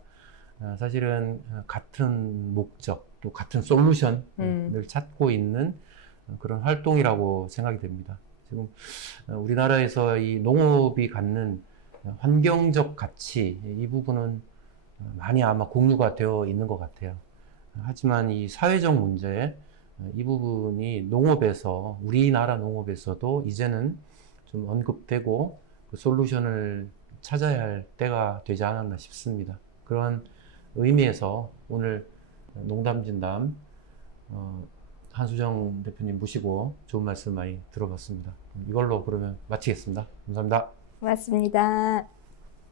사실은 같은 목적 또 같은 솔루션을 찾고 있는 그런 활동이라고 생각이 됩니다. 지금 우리나라에서 이 농업이 갖는 환경적 가치, 이 부분은 많이 아마 공유가 되어 있는 것 같아요. 하지만 이 사회적 문제, 이 부분이 농업에서, 우리나라 농업에서도 이제는 좀 언급되고 그 솔루션을 찾아야 할 때가 되지 않았나 싶습니다. 그런 의미에서 오늘 농담진담 한수정 대표님 모시고 좋은 말씀 많이 들어봤습니다. 이걸로 그러면 마치겠습니다. 감사합니다. 고맙습니다.